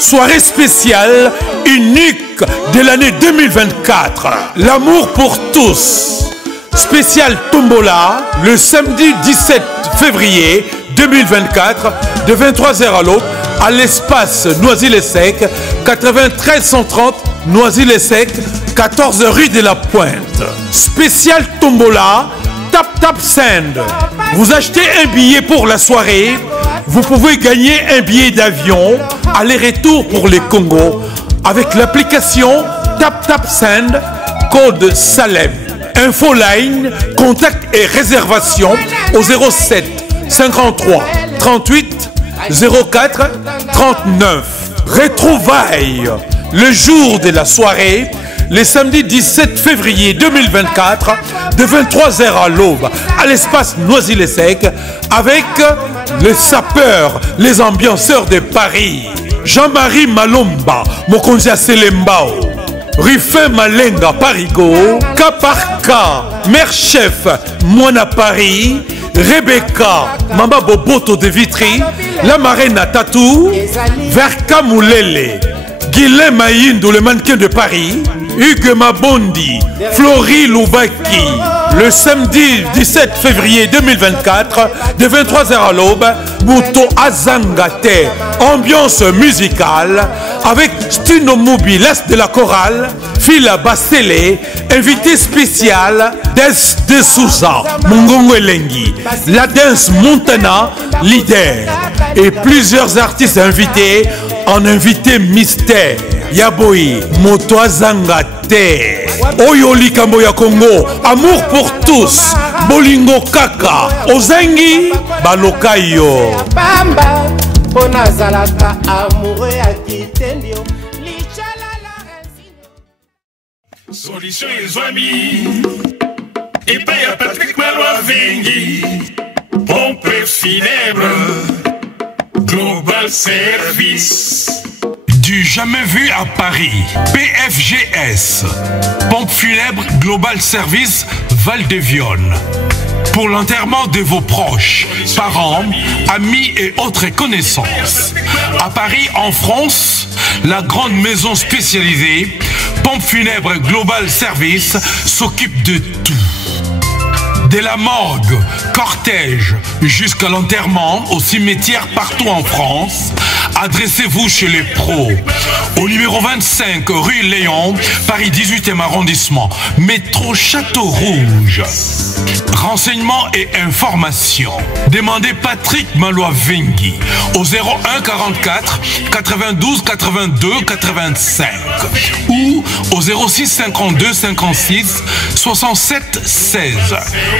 Soirée spéciale, unique de l'année 2024. L'amour pour tous. Spécial Tombola, le samedi 17 février 2024, de 23h à l'aube, à l'espace Noisy-le-Sec, 93 130 Noisy-le-Sec, 14 rue de la Pointe. Spécial Tombola, Tap Send. Vous achetez un billet pour la soirée, vous pouvez gagner un billet d'avion aller-retour pour les Congo avec l'application Tap Send, code Salem. Info line, contact et réservation au 07 53 38 04 39. Retrouvailles le jour de la soirée, le samedi 17 février 2024, de 23h à l'aube, à l'espace Noisy-le-Sec, avec les sapeurs, les ambianceurs de Paris. Jean-Marie Malomba, Mokonzi Selembao, Ruffin Malenga Parigo, cas par cas, mère chef, Moana Paris, Rebecca, Mamba Boboto de Vitry, la marraine Tatou, Verka Moulele, Guilhem Maïndou, le mannequin de Paris, Hugues Mabondi, Florie Loubaki, le samedi 17 février 2024, de 23h à l'aube, Bouto Azangate, ambiance musicale, avec Stino Moubi, l'as de la chorale, Phila Bassele, invité spécial, Des de Souza, Mongongo Elengi, la danse Montana, leader, et plusieurs artistes invités en invité mystère. Yaboyi, Moto Azangate, Oyoli Kamboya Congo, amour pour tous, Bolingo Kaka, Ozangi, Balokayo. Solution et amis, et paye à Patrick Malois Vengi, pompe funèbre, Global Service. Du jamais vu à Paris, PFGS, pompe funèbre Global Service Val-de-Vione. Pour l'enterrement de vos proches, parents, amis et autres connaissances. À Paris, en France, la grande maison spécialisée, pompe funèbre Global Service, s'occupe de tout. De la morgue, cortège, jusqu'à l'enterrement au cimetière partout en France, adressez-vous chez les pros. Au numéro 25 rue Léon, Paris 18e arrondissement, métro Château Rouge. Renseignements et informations. Demandez Patrick Malois Vengi au 01 44 92 82 85 ou au 06 52 56 67 16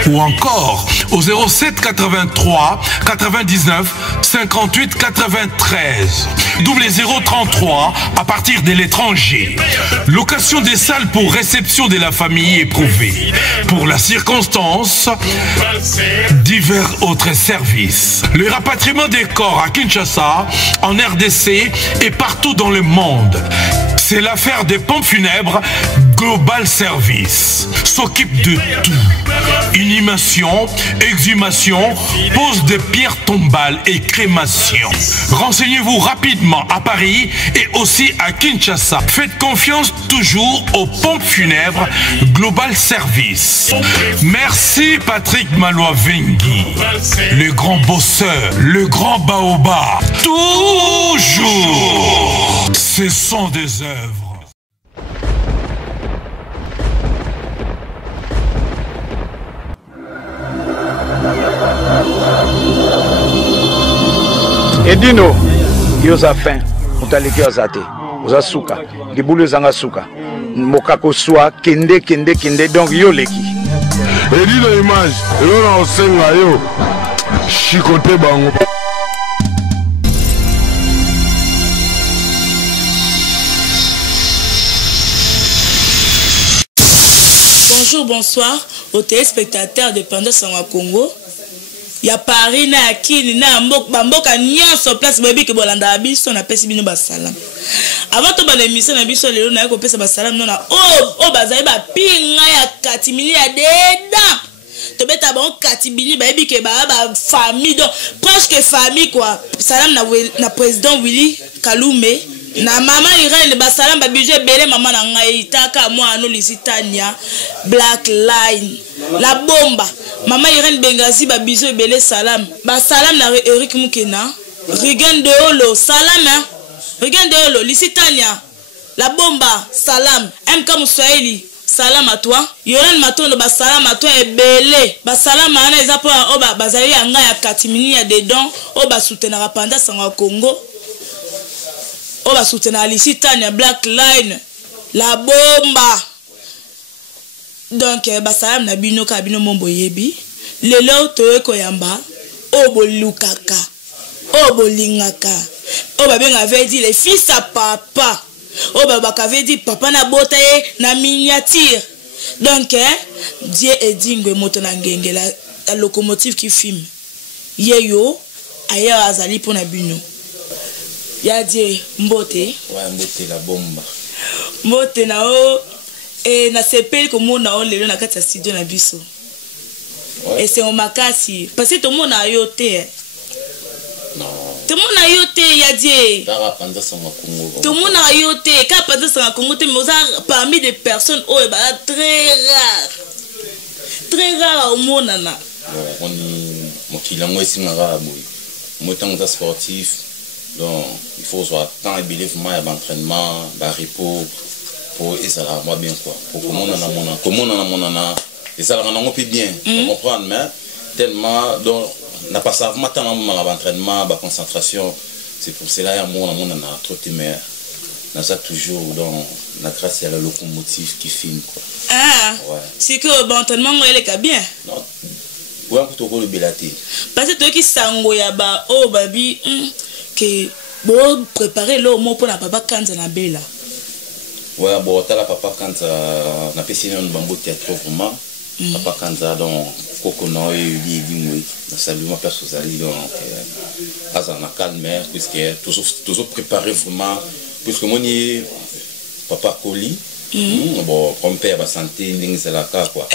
ou encore au 07 83 99 58 93 double 033 à partir de l'étranger. Location des salles pour réception de la famille éprouvée. Pour la circonstance, divers autres services. Le rapatriement des corps à Kinshasa, en RDC et partout dans le monde. C'est l'affaire des pompes funèbres Global Service. S'occupe de tout. Inhumation, exhumation, pose de pierres tombales et crémation. Renseignez-vous rapidement à Paris et aussi à Kinshasa. Faites confiance toujours aux pompes funèbres Global Service. Merci Patrick Malois Vengi, le grand bosseur, le grand baobab. Toujours, ce sont des œuvres. Edino, yoza fin, mutaleki azate, oza suka, libulu zanga suka, mokako swa, kende, donc yo leki. Edino image, yo na osenga yo, chikote bango. Bonjour, bonsoir aux téléspectateurs de Pendant Sangwa Congo. Il y a Paris, na Kini, na Mboka, nyonso place baby ke bolanda biso na pesi bino basalam. Avant to ba l'émission na biso lelo na ko pesa basalam non na bazali ba pinga ya katimili ya deda. tobeta bon katibini bayebi ke ba famille donc proche que famille quoi salam na président Willy Kalume na maman Irene ba salam ba budget belé maman na ngai taka moi no lisitania Black Line la bomba maman Irene Bengazi ba budget belé salam ba salam na Eric Mukena Rigan de Olo salam hein Rigan de Olo lisitania la bomba salam MK Muswahili salam à toi Yoran Matondo ba salam à toi et belé ba salam ana eza po oba bazali anga ya katimini ya dedans oba soutenara panda sanga Congo oba soutenara lisitania Black Line la bomba donc ba salam na bino ka bino mombo yebi lelo to ko yamba obo lukaka obo lingaka oba benga vedi les fils à papa oh baba avait dit papa na botaye na miniature donc Dieu est digne moto na ngenge la locomotive qui filme yeyo aya azali pona bino ya Dieu mbote ouais mbote la bomba mbote na o et na sepel ko mona o lelo na kati studio na biso et c'est on makasi parce que tout le monde a yoté non tout le monde a yoté ya Dieu tout le monde a yoté quand pendant ça Congo mais parmi des personnes oh bah très rare au monde na on mon kilango ici ngara boy moi tant sportif donc il faut soit temps et vraiment à l'entraînement ba repos pour et ça là moi bien quoi pour comment on a mon et ça là on peut bien comprendre mais tellement donc n'a pas ça matin à l'entraînement ba concentration c'est pour cela y a mon on a trop mais dans ça toujours dans la grâce à la locomotive qui filme quoi ah ouais c'est que bon entraînement moi elle est bien non ouais pour tout le belaté parce que toi qui sango ya ba oh babi que bon préparer l'eau mon pour la papa Kanza na bela ouais bon t'as la papa Kanza na piscine on bambo théâtre vraiment papa Kanza donc Kokono et Uli Dingwe salut ma personne donc azana calme puisque toujours préparé vraiment puisque mon papa Koli bon comme père va santé n'ingzalaka quoi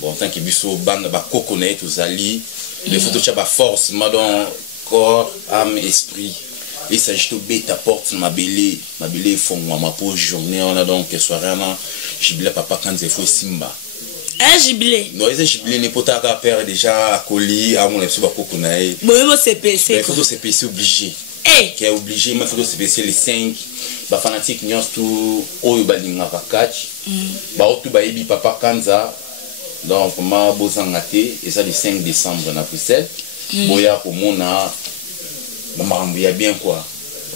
bon tant que biso bande ba Kokono tous ali les photos tu as force madon corps âme esprit et ça je te bête ta porte ma belé fond ma pause journée on a donc soirée là jibile papa Kanza faut simba un gibier non les gibier n'est pas ta père déjà à Koli à mon ex ba Kokono bon CPC il faut CPC obligé qui est obligé mais faut CPC les 5 ba fanatique nyos tout oyo balinga ka catch ba otu ba yebi papa Kanza donc ma bozangate et ça le 5 décembre na Bruxelles boya pour mona maman ya bien quoi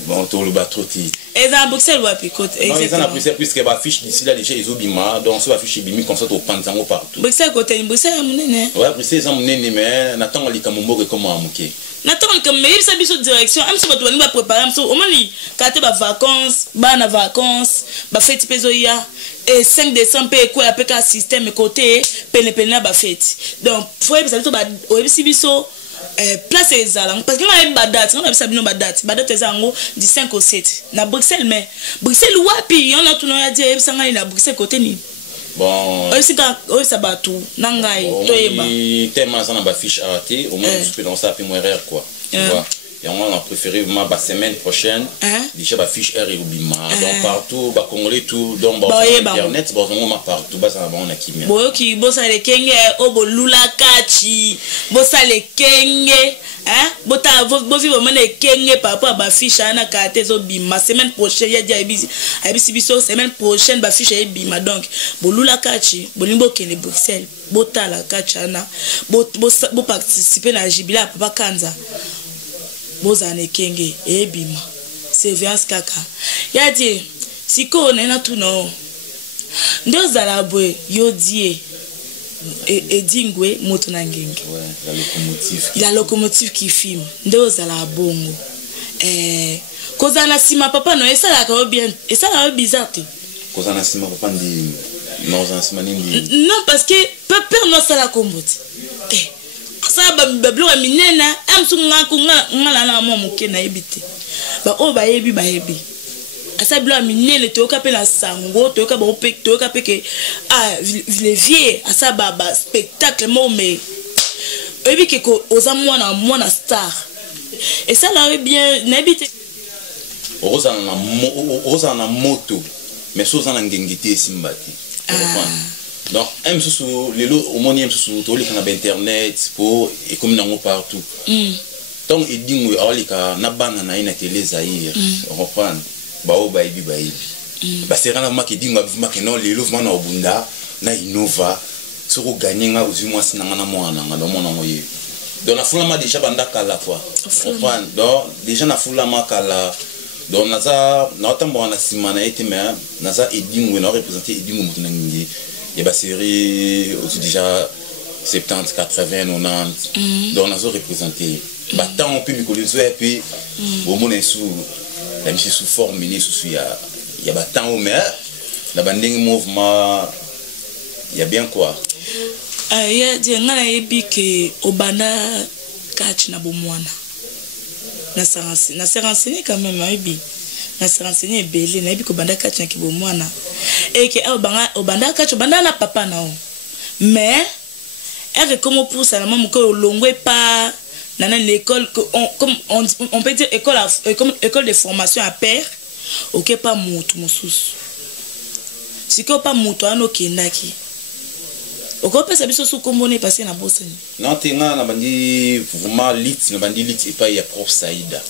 bon tout le batroti et dans Bruxelles wapi côté exactement non Bruxelles puisque ba fiche d'ici là déjà ils obima donc ça va fiche bimi comme ça au panzango partout Bruxelles côté Bruxelles munene ouais Bruxelles ça munene mais natanga likamombo que comment amuke natanga comme mais ça biso direction am so bato bani ba préparer so au moni kate ba vacances ba na vacances ba fête pezoya et 5 décembre pe quoi apeka système côté pene na ba fête donc faut ça biso ba oyebisi biso place ezala parce que on a date on a sabino date ezango du 5 au 7 na Bruxelles mais Bruxelles wapi on a tout na dire sanga na Bruxelles côté ni bon aussi quand ça ba tout nangai toyeba tellement ça na ba fiche arrêté au moins je peux dans ça puis moi quoi tu vois et on a préféré vraiment la semaine prochaine déjà ba fiche R et obima donc partout ba congolais tout donc ba internet ba on partout ba ça on a kimia boyo ki bosa le kenge obo lula kachi bosa le kenge bota bo vivre mena kenge papa ba fiche ana kate zo bima semaine prochaine ya dia abisi biso semaine prochaine ba fiche bima donc bo lula kachi bo limbo kene Bruxelles bota la kachi ana bo participer na jibila papa Kanza bozane kenge ebima surveillance kaka ya di siko nena tuno ndo zalabwe yodie edingwe moto na ngenge la locomotive qui filme ndo zalabongo kozana sima papa no esala ka bien esala bizarre te kozana sima papa ndi non zana sima ndi non parce que papa no sala komboti ça bablo minena am sunga kunga ngala na mo muke na ebite ba o ba yebi asa bilo minene toyoka pe na sango toyoka ba pe toyoka pe ke les vieux asa ba spectacle mo mais ebi ke ko oza mwana star et ça là bien n'habite oza na moto mais so oza na ngengité simbati donc aime sous les lots au monde aime sous tous les canaux internet pour et comme dans partout donc il dit oui alika na bana na ina télé Zaïre reprendre bao baibi bah c'est vraiment moi qui dit moi que non les lots na obunda na innova sur gagner nga aux mois sinanga na mwana nga dans mon moyen donc na fulama déjà banda kala quoi reprendre donc déjà na fulama kala donc naza na tambo na simana été mais naza edingo na représenter edingo mutu na ngi et bah série déjà 70 80 90 donc nazo représenter bah tant on peut me coller et puis au monde sous la mise sous forme mini sous il y a bah tant au mais la banding mouvement il y a bien quoi il y a des ngana yebi ke obana catch na bomwana na se renseigner quand même yebi na se renseigner belé na yebi ko banda catch na ki bomwana et que obanda catch obanda na papa na o mais elle comment pour ça la maman ko longwe pas dans l'école comme on peut dire école de formation à pair OK pas mutu mususu si ko pas mutu ano kendaki oko pesa biso su kombone passer na bosani non tenga na bandi vraiment lit na bandi lit et pas ya prof Saïda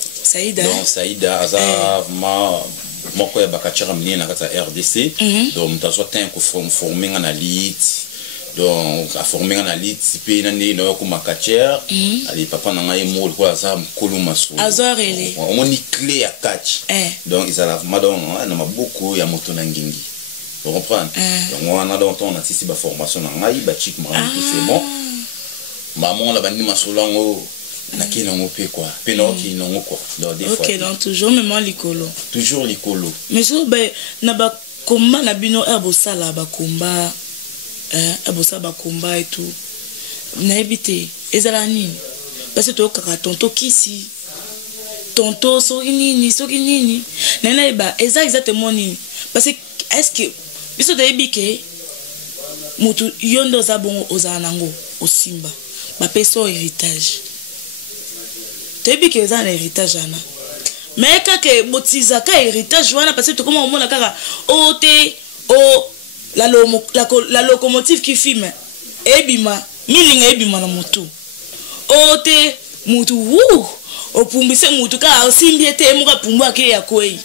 donc Saïda aza vraiment moko ya bakachara mni na kata RDC donc mtazo tan ko former na lit donc a former na lit pe na ni no ko makachera ali papa na ngai mo ko aza mkulu masu azorele on ni clé ya catch donc ils ala madon na maboko ya moto na ngingi. Vous comprenez? Donc on a donc on a ici ba formation na ngai ba chic mara c'est bon. Maman la bandi masolango na kina ngope quoi. Pe no ki no quoi. Donc des fois. OK, donc toujours même likolo. Toujours likolo. Mais so be na ba combat na bino abo sala ba combat abo sala ba combat et tout. Na ebité ezala nini? Parce que to kaka tonto kisi. Tonto so nini. Na ba exactement nini? Parce que est-ce que biso de ebike mutu yondo za bongo ozanango osimba ba peso héritage te ebike za na héritage ana mais kaka botiza ka héritage wana parce que to comment on mona kaka ote la locomotive qui filme ebima milinga ebima na mutu ote mutu opumbise mutu ka osimbi ete muka pumbu ake ya koi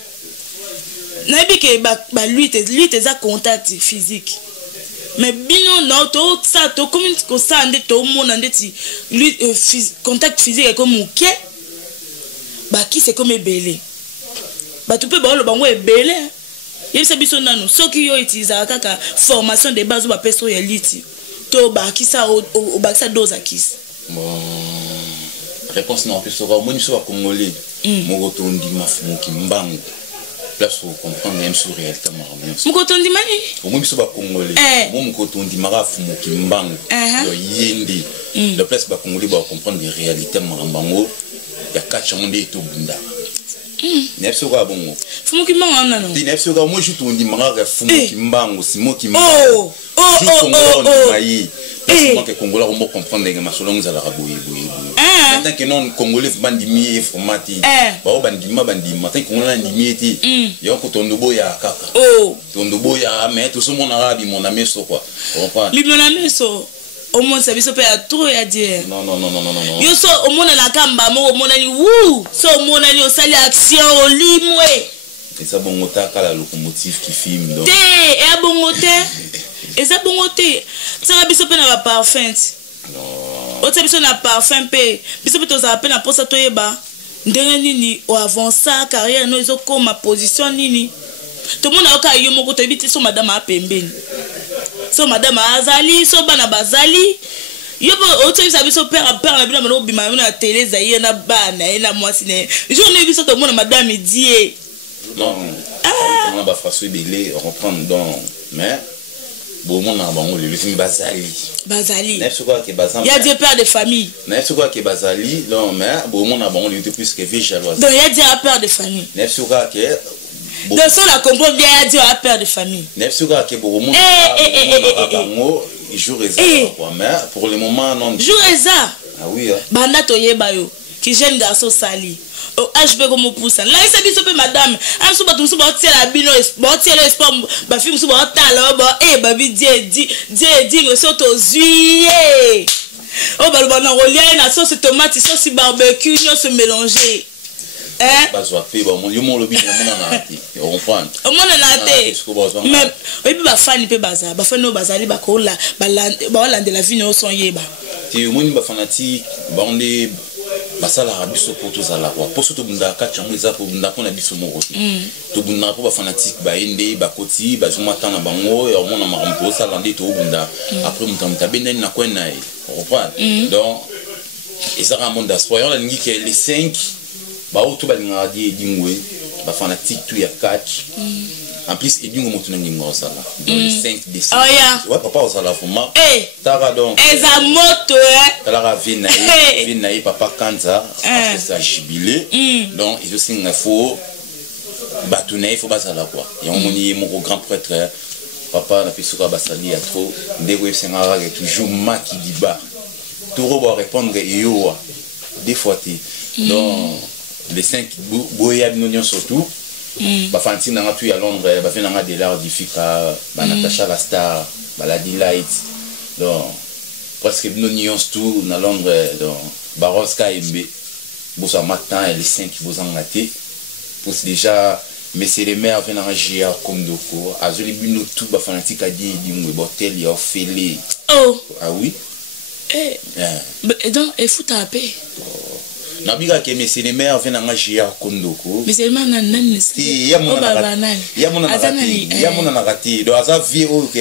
nabi ke ba lutte za contact physique mais bino non to ça to comme ko ça ndé to mona ndeti contact physique comme muke ba ki c'est comme ebele ba tu peux ba lo bango ebele yebisa biso nanu soki yo itiliza kaka formation de base ba peso ya liti to ba ki ça o ba ça dose akis bon réponse non peso ba moni so ba congolais mo rotondi mafumu kimbangu place pour comprendre même sur réalité marama mukotondi mani au moins biso ba congolais mo mukotondi marafu mukimbangu yo yindi la place ba congolais ba comprendre les réalités marambango ya kacha monde to bunda nepso ka bongo fumu kimbangu ana no nepso ka mo juto ndi maraga fumu kimbangu simo kimbangu oh mai parce que congolais on comprendre que masolong za la raboye tant que non congolais bandimi formati ba bandima tant que congolais bandimi eti yo ko tondobo ya kaka tondobo ya mais tout ce monde arabe mon ami so quoi on pas li mon ami so au monde ça biso pe ya trop ya dire non yo so au monde la kamba mo au monde ni wou so au monde ni osali action au limwe et ça bon ota kala locomotive qui filme donc et bongote et ça bongote ça biso pe na ba parfum non ote biso na parfum pe biso pe to za pe na posa to yeba ndenge nini o avancer carrière no ezo koma position nini to mona oka yo moko to biti so madame a pembeni so madame azali so bana bazali yo ote biso père na bina no bima na télé Zaïre na bana na mwasi ne journée biso to mona madame die non on va faire belé reprendre donc mais bon mon abongo le film bazali n'est-ce quoi que bazali il y a des pères de famille n'est-ce quoi que bazali non mais bon mon abongo le plus que vie jaloise donc il y a des pères de famille n'est-ce quoi que Donc ça on a compris bien à dire à père de famille. Nepsuka ke bo monde jour eza quoi mais pour le moment non. Jour eza. Ah oui. Banda toyeba yo ki jeune garçon sali. Au HB comme pousse. Là il s'est dit sope madame, am so batum so ba tirer la bino, ba tirer l'espoir ba film so ba tala ba babi die so to zuié. Oh ba ba na rolia na sauce tomate, sauce barbecue, nous se mélanger. Ba zo pe ba mon yo mon lobi na mon na ati. On comprend. On na ati. Mais et puis ba fan pe baza, ba fan no bazali ba ko la ba la de la vie no son yeba. Ti mo ni ba fanatique ba on est basala rabiso pour tous à la roi pour surtout bunda kacha mwiza pour bunda kona biso mo roti to bunda pour ba fanatique ba ende ba koti ba zuma tana bango et on a marompo ça landé to bunda après mutamta benen na kwena comprendre donc et ça rend monde d'espoir la lingi que les 5 ba auto ba linga di dingwe ba fanatique tout ya catch en plus et dingo motu ningo ça là dans les 5 décembre ouais papa au sala fuma tara donc eza moto tara vina papa kanza c'est ça jubilé donc il aussi il faut batouner il faut pas ça là quoi et on moni mon grand prêtre papa na pisuka basali ya trop ndego sengara toujours maki diba tout va répondre yo des fois donc les 5 boya bino surtout ba fanti na ngatu ya Londres ba fena nga de l'art difika ba Natasha la star ba la delight donc presque bino nuance tout na Londres donc Baroska Embe bosa matin et les 5 qui vous en gâté pour déjà mais c'est les mères fena nga jia comme doko azoli bino tout ba fanatique a dit ngwe botel ya ofele ah oui donc et fout à paix nabiga ke mais c'est les mères fena nga jia kondoko mais c'est man nan si ya mona na gati do aza vie OK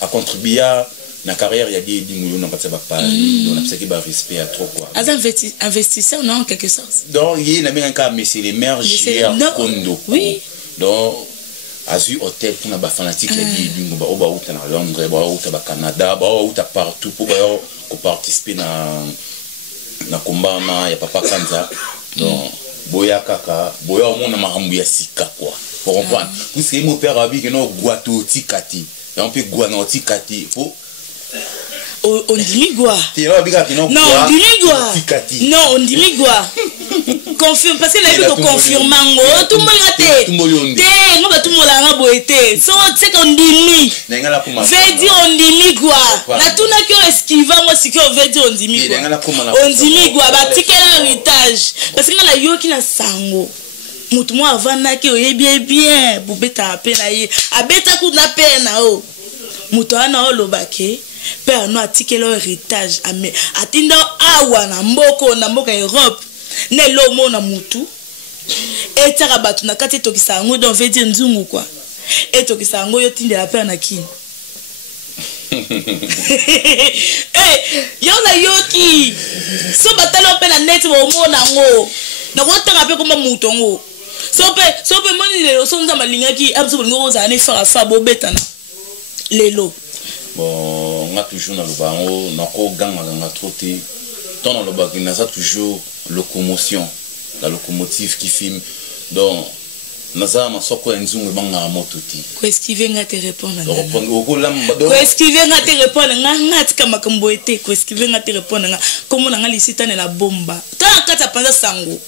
a contribuer na carrière ya di ngulu na patsa ba pali donc na psaki ba respect à trop quoi aza investisseur non en quelque sorte donc il na bien ka mais c'est les mères jia kondoko oui donc azu hôtel pour na ba fanatique ya di ngulu ba oba uta na Londres ba uta ba Canada ba uta partout pour ba ko participer na kombana ya papa kanza donc boya kaka boya omona makambu ya sika quoi pour comprendre puisque mon père a dit que non guato tikati et on peut guano tikati faut on dit quoi non on dit quoi non on dit quoi confirme parce que la vie confirme tout le monde a tout le monde tout le monde a boité so c'est qu'on dit veut dire on dit quoi na tout na que esquiva moi si que on veut dire on dit quoi ba ticket héritage parce que la yo qui na sango mutu mo avana ke oye bien bubeta apena ye abeta ku na pena o mutu ana olobake père no atikelo héritage ame atinda awa na mboka Europe ne lo mona mutu etaka batu na kati tokisa ngo donc veut dire nzungu quoi etokisa ngo yo tindela père na kini yo na yoki so batalo pe na net bo mona ngo na kotaka pe koma mutu ngo so pe moni lelo so nzamba lingaki abso ngo za ne fa bo betana lelo bon on a toujours dans le bango na ko ganga na troté ton dans le bagin na ça toujours locomotion la locomotive qui filme donc naza masoko enzungu banga mototi ko esquiver nga te répondre ko esquiver nga te répondre nga tika makambo ete ko esquiver nga te répondre nga comme na nga lisita na bomba ta kata panza sango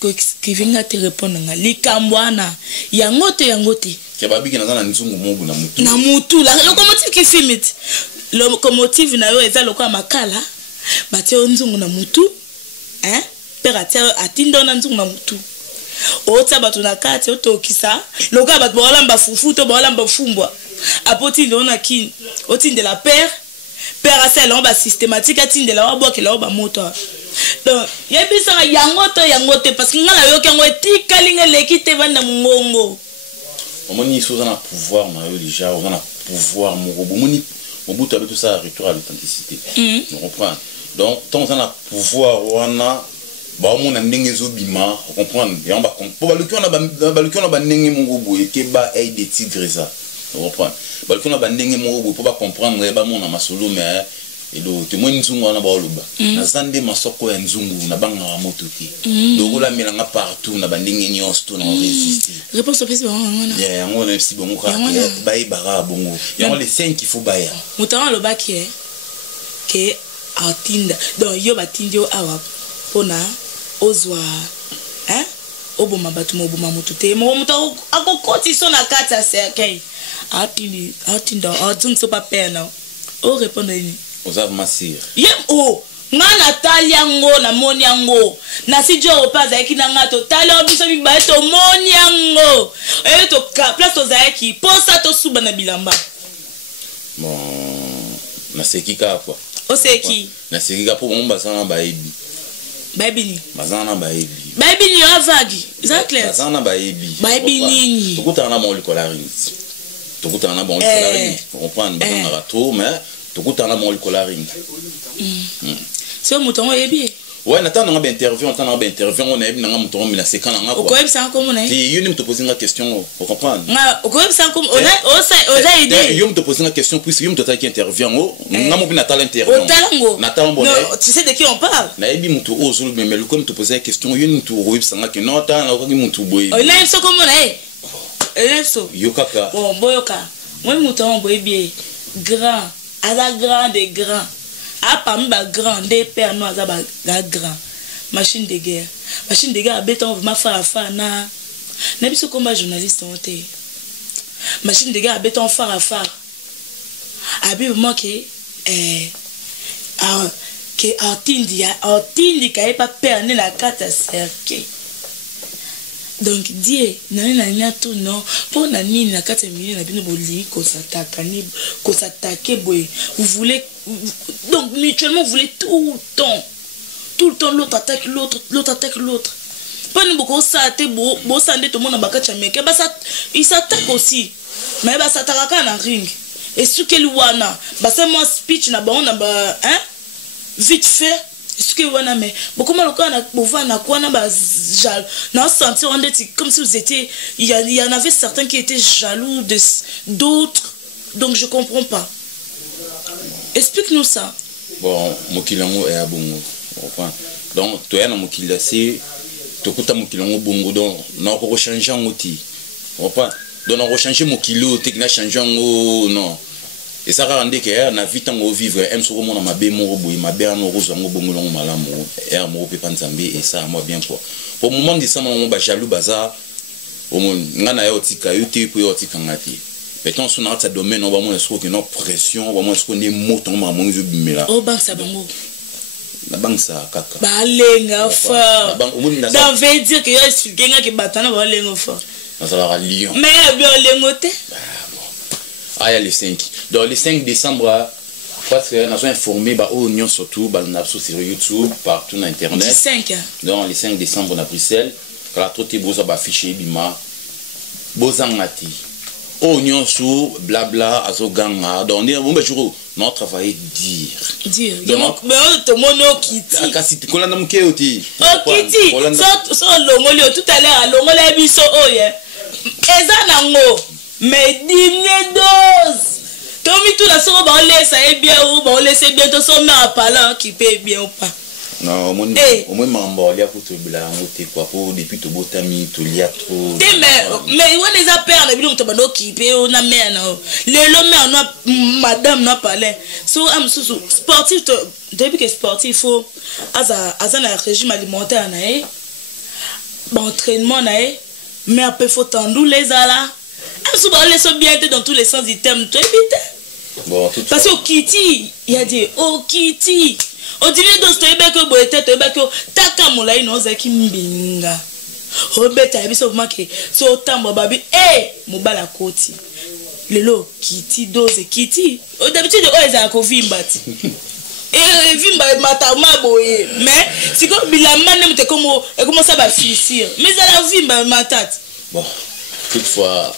ko esquiver nga te répondre nga likambwana yangote Kebabi na nzungu mobu na mutu la locomotive qui filme locomotive na yo eza lokwa makala batie nzungu na mutu peratia atindo na nzungu na mutu ota batu na kati otokisa lokwa batu balamba fufu to balamba fumbwa apoti ndona kin otinde la père asel on ba systématique atinde la wabwa ke la ba moto donc yebisa yangote parce que ngala yo kengo etikalinga lekite vanda mungongo omoni soza na pouvoir na yo déjà on a pouvoir mogobo moni mobutu avec tout ça retour à l'authenticité on comprend donc tant on a pouvoir wana ba on a ndenge zobima on comprend et on va pour baluki on a ndenge mogobo et keba ay des tigres ça on comprend baluki on a ndenge mogobo pour pas comprendre ba mon na masolo mais et donc te moi nzungu na ba oloba na zande masoko ya nzungu na banga wa moto te donc la melanga partout na bandingi nyonso to na résister réponse au pesi ngona ya yango na si bongo ka ba bara bongo yango les 5 il faut baya mutama lo baki ke atinda donc yo batindi o awa pona ozwa oboma batu mo oboma mutu te mo mutu akokoti so na kati ya cercueil atinda azung so pa pena o répondre ni oza masir ye o ngana taliango na moniango na si jo pa za ki na ngato talio biso bi ba to moniango to ka place to za ki posa to suba na bilamba bon na sekika quoi o seki na sekika po mo basana ba ebi Baby bazana baebi ni avagi c'est clair bazana baebi ni tokutana mo likolaringi tokutana mo likolaringi comprendre bazana rato mais tokutana mo likolaringi c'est mutongo ebi ouais natana nga interview on a ebi nga mutongo mina sekana nga quoi ko ça comme on est et yoni me te poser une question pour comprendre nga ko ça comme on a idée yo me te poser une question puisque yo me tata qui intervient nga mo bina tala interview non tu sais de qui on parle na ebi mutu ozulu mais le comme te poser une question yoni mutu ro ebisanga que non ta na ko mutu boy on a ça comme on est eso yo kaka bon boyoka moi mutongo boy bien grand ala grand des grands a parmi ba grand des pères nous za ba grand machine de guerre béton ma fa na biso combat journaliste on te machine de guerre béton fa abi moi que atindi ka pas père ne la carte cercle donc die na tout non pour na nini na carte minute na bino boli ko s'attaquer boy vous voulez donc mutuellement vous voulez tout le temps l'autre attaque l'autre pas nous beaucoup ça te beau sande tout le monde baka chameke ba ça il s'attaque aussi mais ba s'attaque na ring et ce que wana ba c'est moi speech na ba on ba vite fait ce que wana mais beaucoup mal quand na pouvoir na quoi na ba jaloux na sentir on dit comme si vous étiez il y en avait certains qui étaient jaloux de d'autres donc je comprends pas. Explique-nous ça. Bon, mokilango est à bongo. Donc, tu es dans mokila, c'est tokuta mokilango bongo donc non ko changer ngoti. Donc on changer mokilo, technique changer ngo non. Et ça rend que na vite en vivre aime sur mon ma be mo boy ma be no rozo ngo bongo longo malamu et mo pe panzambe et ça moi bien quoi. Pour le moment de ça mon ba jaloux bazar au ngana yo tika yo te po yo tika ngati. Mettons sur notre domaine, on va moins est-ce qu'on a pression, on va moins est-ce qu'on est mot on va moins bimela. Oh banque ça bango. La banque ça kaka. Ba lenga fa. Ça veut dire que yo expliquer nga que batana ba lenga fa. Ça va à Lyon. Mais bien lengote. Ah il y a les 5. Donc le 5 décembre parce que nous avons informé bah au Union surtout bah on a sur YouTube partout sur internet. 5. Donc le 5 décembre à Bruxelles, quand la trotte boza ba afficher bima bozangati. Oh nyonso blabla azoganga donc on va jour non travailler dire donc mais to mono kiti kasi kolanda muketi kiti so longoli tout à l'heure longola biso oye eza nango mais diminuer dose tomi tout la soro ba laisser et bien ou ba laisser bien to so ma parlant qui paye bien ou pas. Non, au moins mambo lia kutubila ngote kwa po depuis to botami to lia trop. Mais on les a perdu bino to bano kipe o na mer na. Le mère no madame no parler. So am so sportif depuis que sportif faut aza na régime alimentaire na entraînement na mais après faut tendre les ala. Am so ba laisser bien dans tous les sens du terme to éviter. Bon, parce que Kitty, il y a dit oh Kitty. On dirait que tu es que boy tête que taka molai no zaki mbinga obeta biso maki so tambo babi mobala koti lelo kiti dose kiti o d'habitude o eza ko vimbati vimba mata maboye mais si ko bilamba ne mte comme ça ba fissure mais ça la vimba matati bon toutefois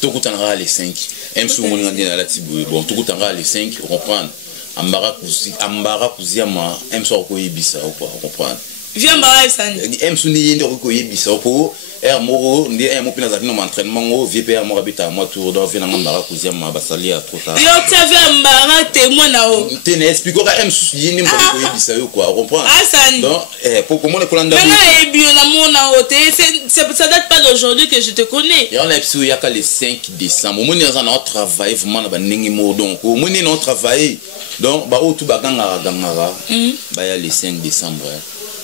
tout coûtera les 5 même si on est dans la tibu bon tout coûtera les 5 comprendre ambara kuziama emso ko yebisa ko comprendre viens mbara sani emso ni yende ko yebisa ko moro ndi mo pina za vino entraînement ngo VPR mo habita mo tour do vina ngamba kuzia ma basali ya trop tard yo tavia mbara témoin na o te ne explique ka susu yini mo ko yebisa yo quoi comprendre donc pour comment le kolanda mais na ebio na mona o te ça date pas d'aujourd'hui que je te connais et on a episode ya ka le 5 décembre mo ni za na travail vraiment na baningi mo donc mo ni na travail donc ba o tu baganga gangara ba ya le 5 décembre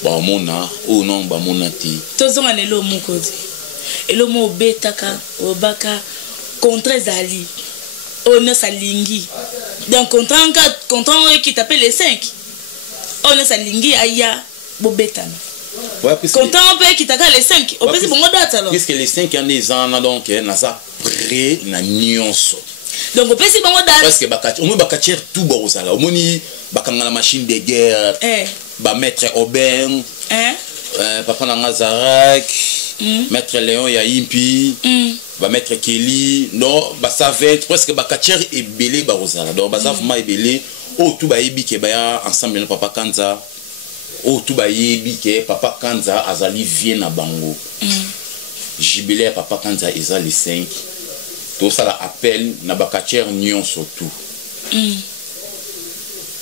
ba mona o non ba mona ti tozonga nelo mokodi elo mo betaka obaka contre zali on a salingi donc contrat qui t'appelle les 5 on a salingi aya bobetana ouais parce contrat peut qui t'appelle les 5 au plus bon date alors puisque les 5 ans des ans donc na ça près na nyonso donc au plus bon date parce que bakati on bakati tout borosala omoni bakanga la machine de guerre ba maître Aubin papa na Nazarak maître Léon ya Impi ba maître Kelly non ba savait presque ba katier et belé ba rosala donc ba savement et belé o tout ba yebi ke ba ensemble na papa Kanza o tout ba yebi ke papa Kanza azali vient na bango jubilé papa Kanza eza les 5 tout ça la appel na ba katier nion surtout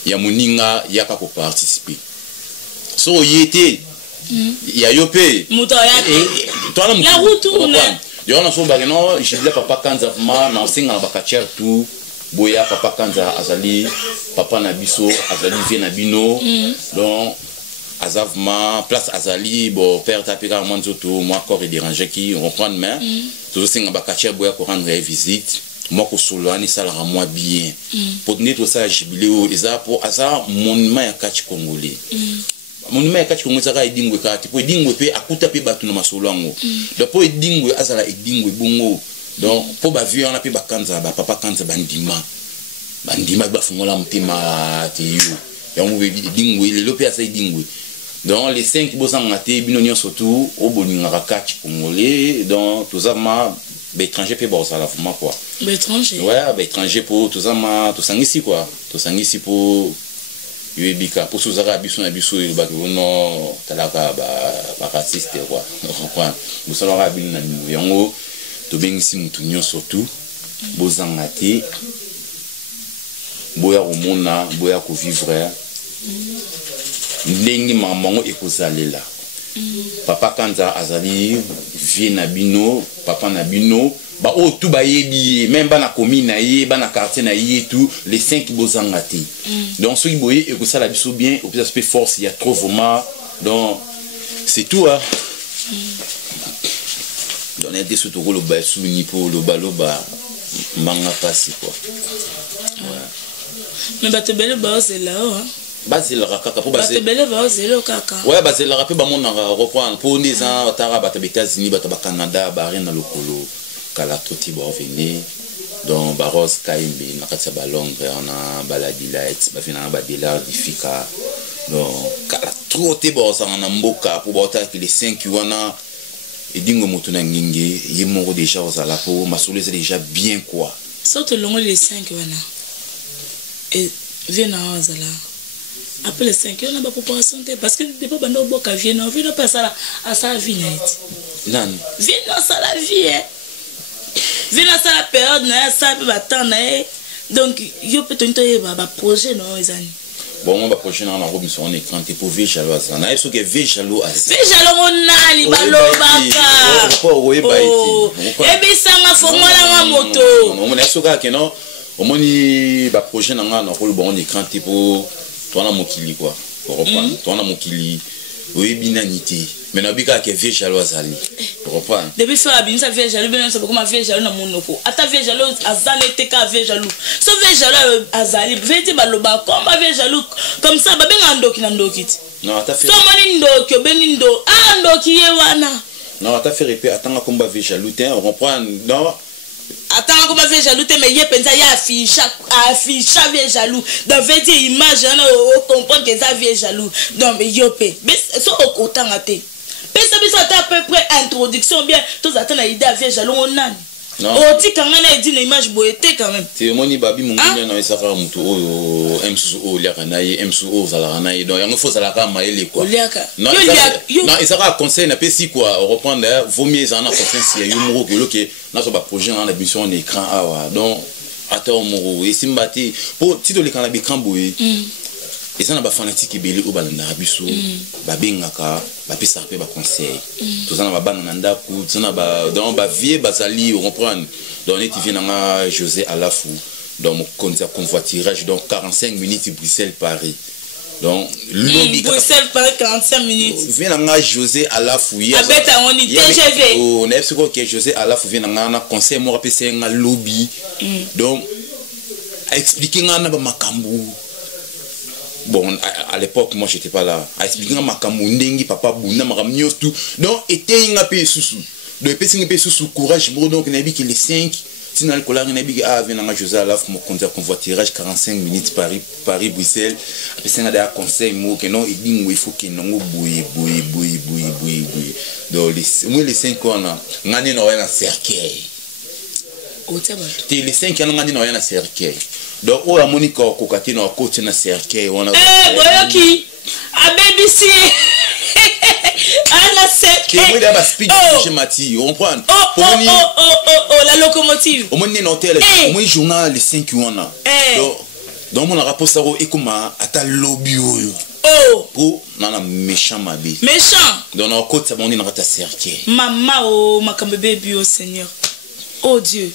ya muninga ya ka ko participer so yete ya yope la route tourne yo na so ba no jubilé papa Kanza ma na singa na ba katier tout boya papa Kanza azali papa na biso azali vie na bino donc azavma place azali bon père tapika mwanzoto moi corps dérangé qui reprendre main tout singa ba katier boya ko rendre visite moi ko solani sala moi bien pour tenir tout ça jubilé eza pour asa monument ya kati congolais monument ya kati congolais saka edingwe kati po edingwe pe akuta pe batu na masolango donc po edingwe azala edingwe bongo donc po ba vieux on a pe ba Kanza ba papa Kanza bandima ba fungola mtima te yo ya mo be edingwe le lope asa edingwe donc les 5 bozanga te bino nyo surtout au boninga kati congolais donc tout ça ma étranger pe bon ça la vraiment quoi étranger ouais étranger pour tout ça ma tout sangisi quoi tout sangisi pour yebika pour sozaka biso na biso ba non talaka ba raciste quoi comprendre musala ka bin na yango to bengisi mutu nyo surtout bozanga te boya komona boya ko vivre ndenge mamango ekozalela papa Kanza azali vie na bino papa na bino ba o tout ba yebi même ba na commune na ye ba na quartier na ye tout les 5 bozanga te donc ce qui boye ekosala biso bien au plus aspect force il y a trop vraiment donc c'est tout hein donc on est sur tout le ba souni pour le baloba manga passi quoi mais ba te belle ba c'est là hein basel kaka pour basel belle ba zelo kaka ouais basel rapé ba mon reprendre pour des ans tara ba États-Unis ba Canada ba rien na lokolo kala toti ba venir donc ba Rose Kaimbe na kati ba Londres on a baladila et ba fina ba delar difika donc kala troté ba ça na mboka pour ba ta les 5 wana et dingo moto na nginge yemo déjà aux ala pour masolo c'est déjà bien quoi sorte longo les 5 wana et viens à Azala après les 5 on a pas préparation parce que depuis bando boka vient pas ça à sa vie net nani vient dans ça la vie vient dans ça la période na ça peut attendre donc yo peut tenter ba projet non ezani bon ba projet na robe sur un écran te pour jalo azana est-ce que jalo azana jalo nani balobaka oh e baiti e bisanga fongola nga moto on est soka que non omoni ba projet na nga na rôle bon écran te pour toi mokili quoi pour reprendre toi mokili oui binanité mais na bika ke vie jalo azali pour reprendre depuis faire binisa vie jalo ben ça comme vie jalo na monoko ata vie jalo azana teka vie jalo so vie jalo azali veti baloba comme vie jalo comme ça ba benga ndoki na ndoki non ata fait so moni ndoki bengi ndo ndoki ye wana non ata fait répéter atanga comme vie jalo te on reprend non attends comment faire jaloux mais il pensa il affiche vie jaloux dans veut dire image on comprend que ça vie jaloux donc mais yopé mais so au temps até mais ça à peu près introduction bien tous attendent l'idée à vie jaloux on a oti kanga na edi na image boyete quand même c'est moni babi mungine na isaka mutu oyo MSO liaka na ye MSO zala na ye donc yango faut zala ka maele quoi liaka non isaka conseil na pesi quoi reprendre vaut mieux ça na conseil yo moko que loke na so ba projet na émission en écran awa donc attends moko et simbati pour tito le kana bi kamboye et ça na ba fanatique ebele o balanda biso ba bengaka ba pesa pe ba conseil tout ça na ba bana ndaku tout ça na ba donc ba vie bazali on comprendre donc on est vient na José Alafu donc mon convoiturage donc 45 minutes Bruxelles Paris donc lobby Bruxelles Paris 45 minutes vient na José Alafu hier abeta on dit TGV on est sûr que José Alafu vient na conseil mo rappeler na lobby donc expliquer na ba makambu. Bon, à l'époque, moi, j'étais pas là. À expliquer ma kamundingi, papa, bouna, ma ramnios, tout. Donc, était un peu sous. Donc, petit peu sous courage, bon, donc, n'abi que les 5. Sinon, le collègue n'abi ah, vient à José Alaf, mon convoiturage 45 minutes Paris, Bruxelles. Après, c'est un conseil, moi, que non, il dit, il faut qu'il n'en bouille. Donc, moi, les 5 ans, on a un cercueil. Les 5 ans, on a un cercueil. Donc, on a Monica Kokati na côté na cercueil. Boyoki, a BBC. À la cercueil. Qui est là speed je mati, on prend. La locomotive. Au moins ni hôtel, au moins journal les 5 wana. Donc mon rapport ça et comment ata lobby oyo. Pour na méchant mabi. Méchant. Donc na côté ça mon ni na ta cercueil. Maman oh makambe baby oh Seigneur. Oh Dieu.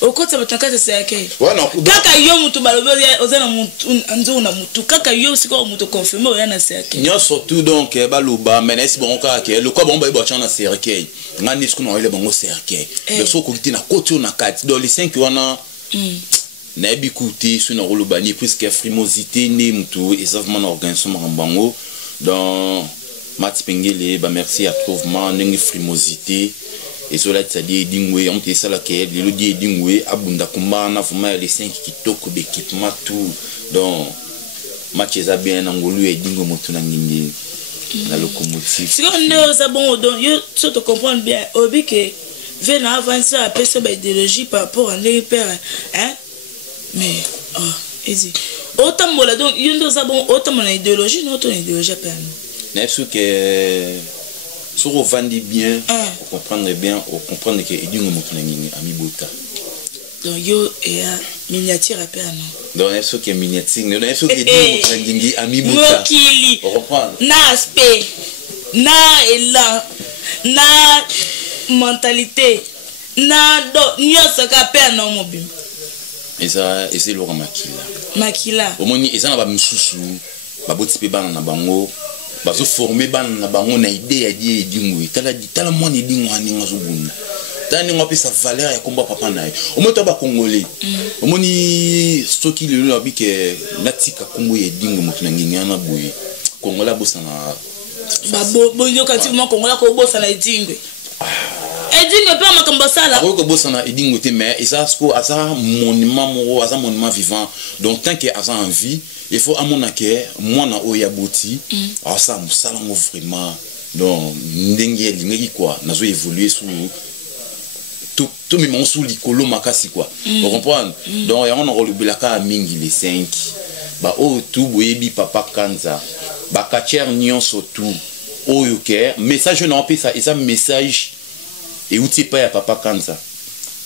Au côté de ton cercueil. Kaka yo mutu balobe ozana mutu anzo na mutu kaka yo siko mutu confirmer oya na cercueil. Nyo surtout donc baloba mais si bon kaka le quoi bon ba bocha na cercueil. Ngani siko na ile bongo cercueil. Le soko kiti na côté na kati dans les 5 wana. Na ebikuti sur na rolobani puisque frimosité ne mutu et ça vraiment organisation bango dans Matipengele ba merci à trouvement ngi frimosité. Et cela c'est-à-dire dingwe on te ça la que le dit dingwe abunda kumbana fuma les 5 kitoko d'équipement tout donc match ça bien angolu et dingo moto na ngindi la locomotive si on est ça bon donc yo tu te comprendre bien obi que vient avancer à personne ba idéologie par rapport à les pères hein mais easy autant mola donc yo ndo ça bon autant mon idéologie notre idéologie père n'est ce que si on vendit bien, on comprendre bien, on comprendre que il dit nous montre ami bota. Donc yo et miniature à peine. Donc est-ce que miniature, non est-ce que dit montre ami bota. On comprend. Na aspect, na élan, na mentalité, na do nyosa ka peine non mobile. Et ça et c'est le makila. Makila. Au moins et ça na ba msusu, ba boti pe bana na bango. Bazo former ban na bango na idée ya die dingwe tala mo ni dingwa ni ngazo bunda tani ngopi sa valeur ya komba papa nae o moto ba congolais o moni soki le lobi ke natika kombo ya dingo moto na ngingana boye kongola bosa na ba bo yo kanti mo kongola ko bosa na dingwe edingo pe makambo sala ko bosa na dingwe te mais ça sko asa monument mo asa monument vivant donc tant que asa en vie il faut à mon accueil moi na oyaboti ça musala ngo vraiment donc ndenge lingi quoi nazo évoluer sous tout mi mon sous likolo makasi quoi vous comprenez donc on a relubelaka mingi les 5 ba o tout boyebi papa kanza ba kacher nyonso tout oyo ke message na pe ça et ça message et outil pas ya papa kanza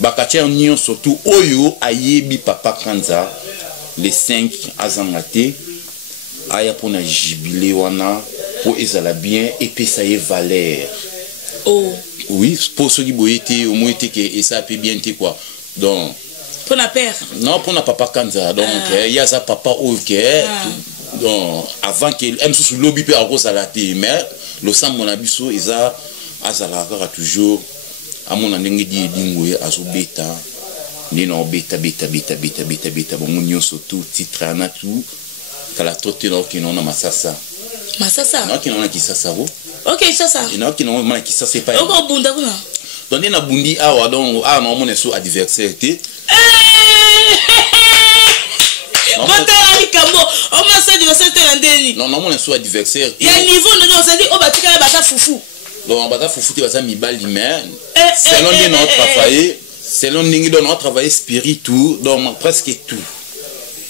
ba kacher nyonso tout oyo ayebi papa kanza les 5 azangate aya pona jubilé wana pour ezala bien et puis ça y valeur oui pour ceux qui boyete au moins que et ça peut bien te quoi donc pour na père non pour na papa kanza donc il y a ça papa OK donc avant que aime sous lobby peut encore salaté mais le sang mon abiso eza azala toujours à mon ndenge di dingwe azobeta nino beta bon union surtout titre na tout kala toté no ki nona masasa no ki nona kisasa wo OK sasa no ki nona ma kisasa c'est pas oko bunda kuna donc na bundi awa donc no mon so adversaire te bota ali kambo o ma sa adversaire te ndeni non mon so adversaire ya niveau non ça dit o batika bata fufu donc bata fufu te basa mibali mais selon notre travail selon Ningi, on a travaillé spirit tout, donc presque tout.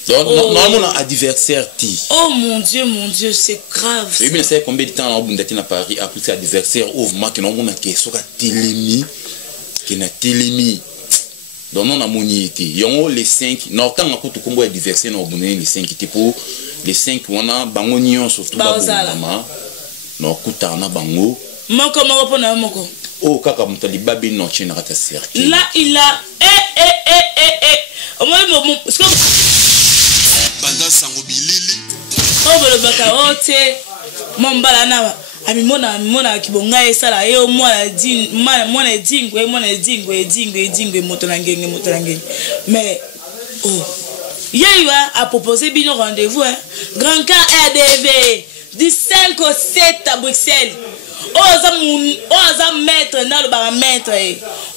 Donc, normalement, on a adversaire. Oh mon Dieu, c'est grave. Je ne sais combien de temps on a à Paris, après c'est adversaire, ouvre que on a télémi, qui a télémi. Donc, on a monité. Il y a les 5, non, tant qu'on a combien d'adversaires, on a les 5 qui pour les 5, on a bangonion surtout. Non, kuta na bango. Moko pona moko. Oh, kaka mutali babi no china kata cercle. Là, il a Banda sango bilili. Oh, le baka ote. Mombala na amimona kibonga esala yo mwana dingwe moto na ngenge. Mais oh, Yéwa a proposé bien rendez-vous, hein. Grand cas RDV, du 5 au 7 à Bruxelles. Oza maître na le baramètre.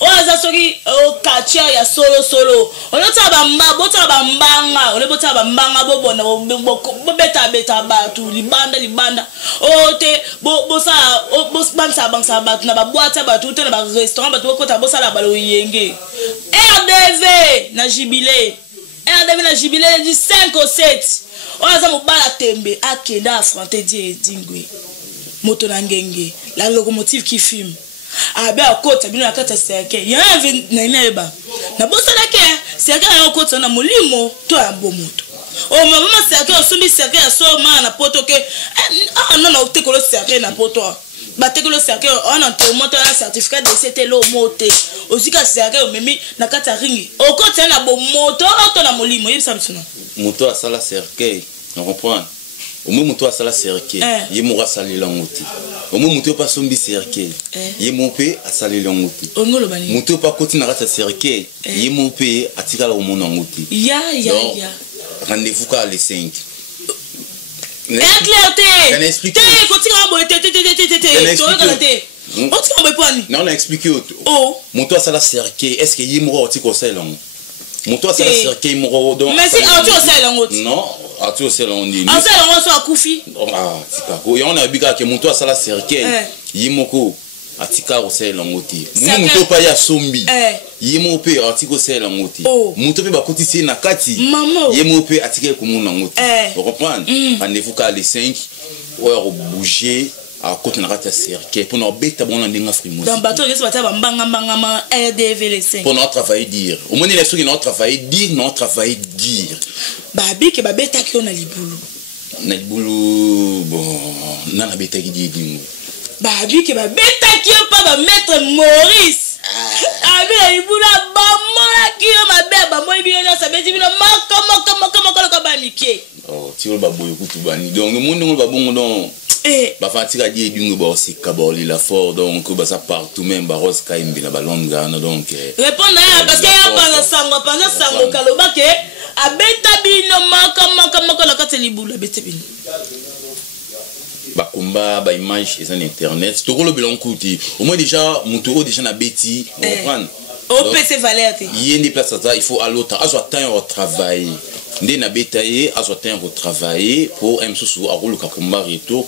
Oza soki o quartier ya solo. Olota ba mbanga, olota ba mbanga bobona bo beta batu libanda. Ote bo sa bansa batu na ba boîte batu te na ba restaurant batu ko ta bo sala balo yenge. RDV na jubilé. RDV na jubilé du 5 au 7. Oza mo bala tembe akenda affronter Dingwe. Moto na ngenge, la locomotive qui fume. Ah ben à côté, bien à côté c'est il y a un neba. Na bossa la ke, c'est que à côté na molimo, toi un bon moto. Oh maman c'est que on soumis c'est que so ma na poto ke non te ko le c'est na poto. Ba te ko le c'est que on en te monte un certificat de c'était lo moté. Aussi ka c'est que memi na kata ringi. Au côté na bon moto, to na molimo, il ça bisuna. Moto à sala cercueil, on comprend. Au moins moto à sala cercueil, il mourra salé l'angoti. Au moins moto pas sombi cercueil, il mourra à salé l'angoti. Moto pas côté na rata cercueil, il mourra à tirer au monde angoti. Ya. Rendez-vous qu'à les 5. Clarté. Expliqué. Non, on a expliqué. Oh. Moto à sala cercueil, est-ce qu'il mourra au tirer au long? Moto à sala cercueil mourra donc. Mais si on tire au l'angoti. Non. Atu selon dit. En fait, on soit Koufi. Ah, tikako. Y on a bika que moto sala cercueil. Yimoko atika au selon ngoti. Moto pa ya sombi. Yimope atiko selon ngoti. Moto pe ba kotisi na kati. Yimope atika ko mona ngoti. Vous comprenez? Rendez-vous ka les 5 heures bouger à côté na kati cercueil pour nous beta bon ndinga frimo. Dans bateau je bata ba mbanga RDV les 5. Pour notre travail dire. Au moins les trucs notre travail dire. Babi ke babeta ki on a libulu. Na libulu bon na beta ki di. Babi ke babeta ki on pas ba maître Maurice. Abi la libulu ba mola ki on ma beba moi bi na sabeti bi na maka ba mike. Oh, ti ba boyo kutubani. Donc le monde ba bongo donc ba fatika di edungu ba osika ba oli la fort donc ba ça partout même ba rose kaimbi na ba longa donc répondre parce que ya pas sango kaloba ke abeta bino maka la kati libula abeta bino ba combat ba image et sur internet to ko belon kuti au moins déjà mutoro déjà na beti comprendre au PC valeur il y a des places ça il faut à l'autre à soit temps au travail ndé na betailler à soit temps au travail pour un sous à rouler combat retour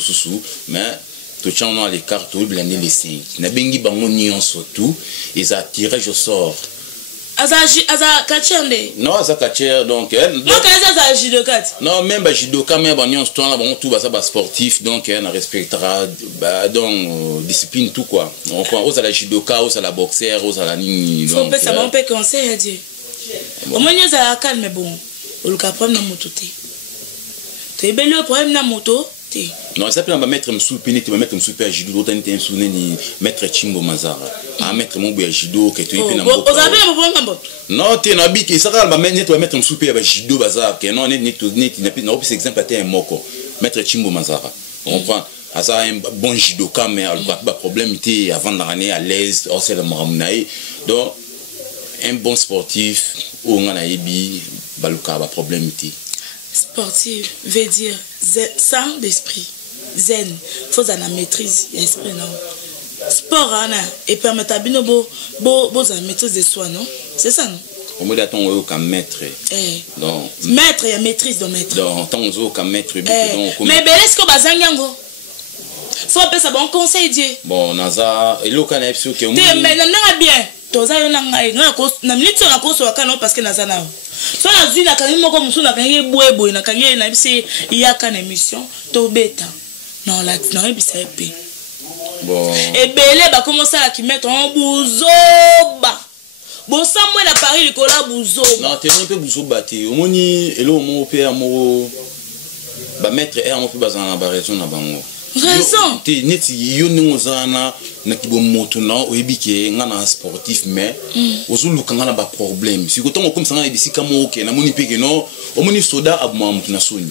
sous mais tout chant dans les cartes ou blender les 5 na bengi bango nion surtout ils a tirage au sort Aza kachende. Non, aza kacher donc non kaza judoka. Non, même ba judoka même ba nion sto na bon tout ba sportif donc on respectera donc discipline tout quoi. On prend aux la judoka, aux la boxeur, aux la ni donc. Faut ça on peut conseiller Dieu. Au moins nous a calme bon. O luka problème na moto te. Te belo problème na moto te. Non, ça peut mettre sous péné, tu vas mettre sous père judo, tu as un souvenir ni mettre Chimbo Mazara. À mettre mon boya judo que tu es pénal. Vous avez un bon non, tu es un habit qui sera le même, tu vas mettre sous père judo bazar. Que non, n'est tout net, tu n'as pas exemple à un moko. Mettre Chimbo Mazara. On prend. À ça un bon judoka mais le problème était avant d'année à l'aise, on sait le maramunaï. Donc un bon sportif ou on a ébi baluka ba problème était. Sportif veut dire sans d'esprit, zen, faut la maîtrise, esprit non. Sport et permettre à bien beau la maîtrise de soi non, c'est ça non. Au moins d'attendre au comme maître. Donc maître et maîtrise de maître. Donc tant au comme maître. Mais est-ce que bazangango? Faut appeler ça bon conseil Dieu. Bon naza et le canap sur que. Mais non bien. toza yo na ngai na minute na koso wakana parce que naza na so na zina kangi moko musu na kangi boyeboy na kangi na bisi yaka na émission to beta non la na bisi epé bon ebele ba commencer à qui mettre en buzoba bon ça moi na Paris le cola buzoba non t'es un peu buzoba té omoni elo mo pe amoro ba mettre et amoro pe bazana ba raison na bango raison te neti yo ngozana na kibo moto na oyebike ngana sportif mais ozulu kangana ba problème si ko tongo comme ça na bisika mo ke na moni peke no omoni soda abuma mutu na soni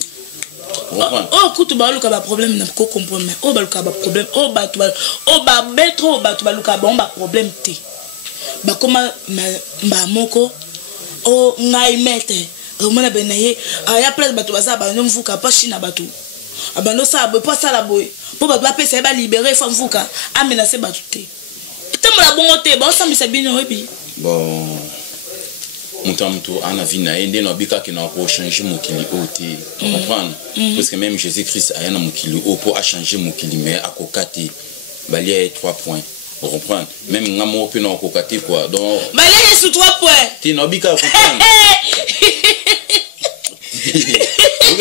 oh kutu ba luka ba problème na ko comprendre oh ba luka ba problème oh ba tu oh ba betro ba tu ba luka ba problème te ba koma ba moko oh ngai mete o mona benaye aya place ba tu ba sa ba mvuka pa china ba tu abando sa bo pas ça la boy po ba ba pesa ba libérer fa mvuka amenacer ba tuté temola bongo te ba sa misa bino ebi bon mutamtu ana vina ende no bika ki na ko changer mokili oté comprendre parce que même Jésus-Christ a yana mokili o po a changer mokili mais akokati balia 3 points vous comprenez même ngamo pe na akokati quoi donc balia sur 3 points ti no bika comprendre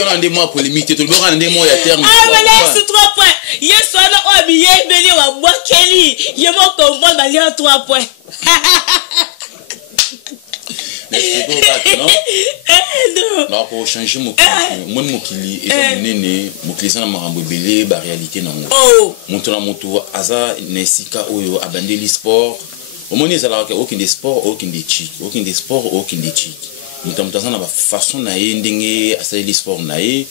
on a des mots polémiques tout le monde a des mots à terme ah balia sur 3 points yeso na o bi ye beli wa bwakeli ye mo comprendre balia 3 points non pour changer mon mokili et nene mokili sana marambo belé ba réalité na ngo monto na moto aza nesika oyo abandeli sport omoni za la aucun des sports aucun des chic aucun des sports aucun des chic mutamutaza na ba façon na ye ndenge asali sport na ye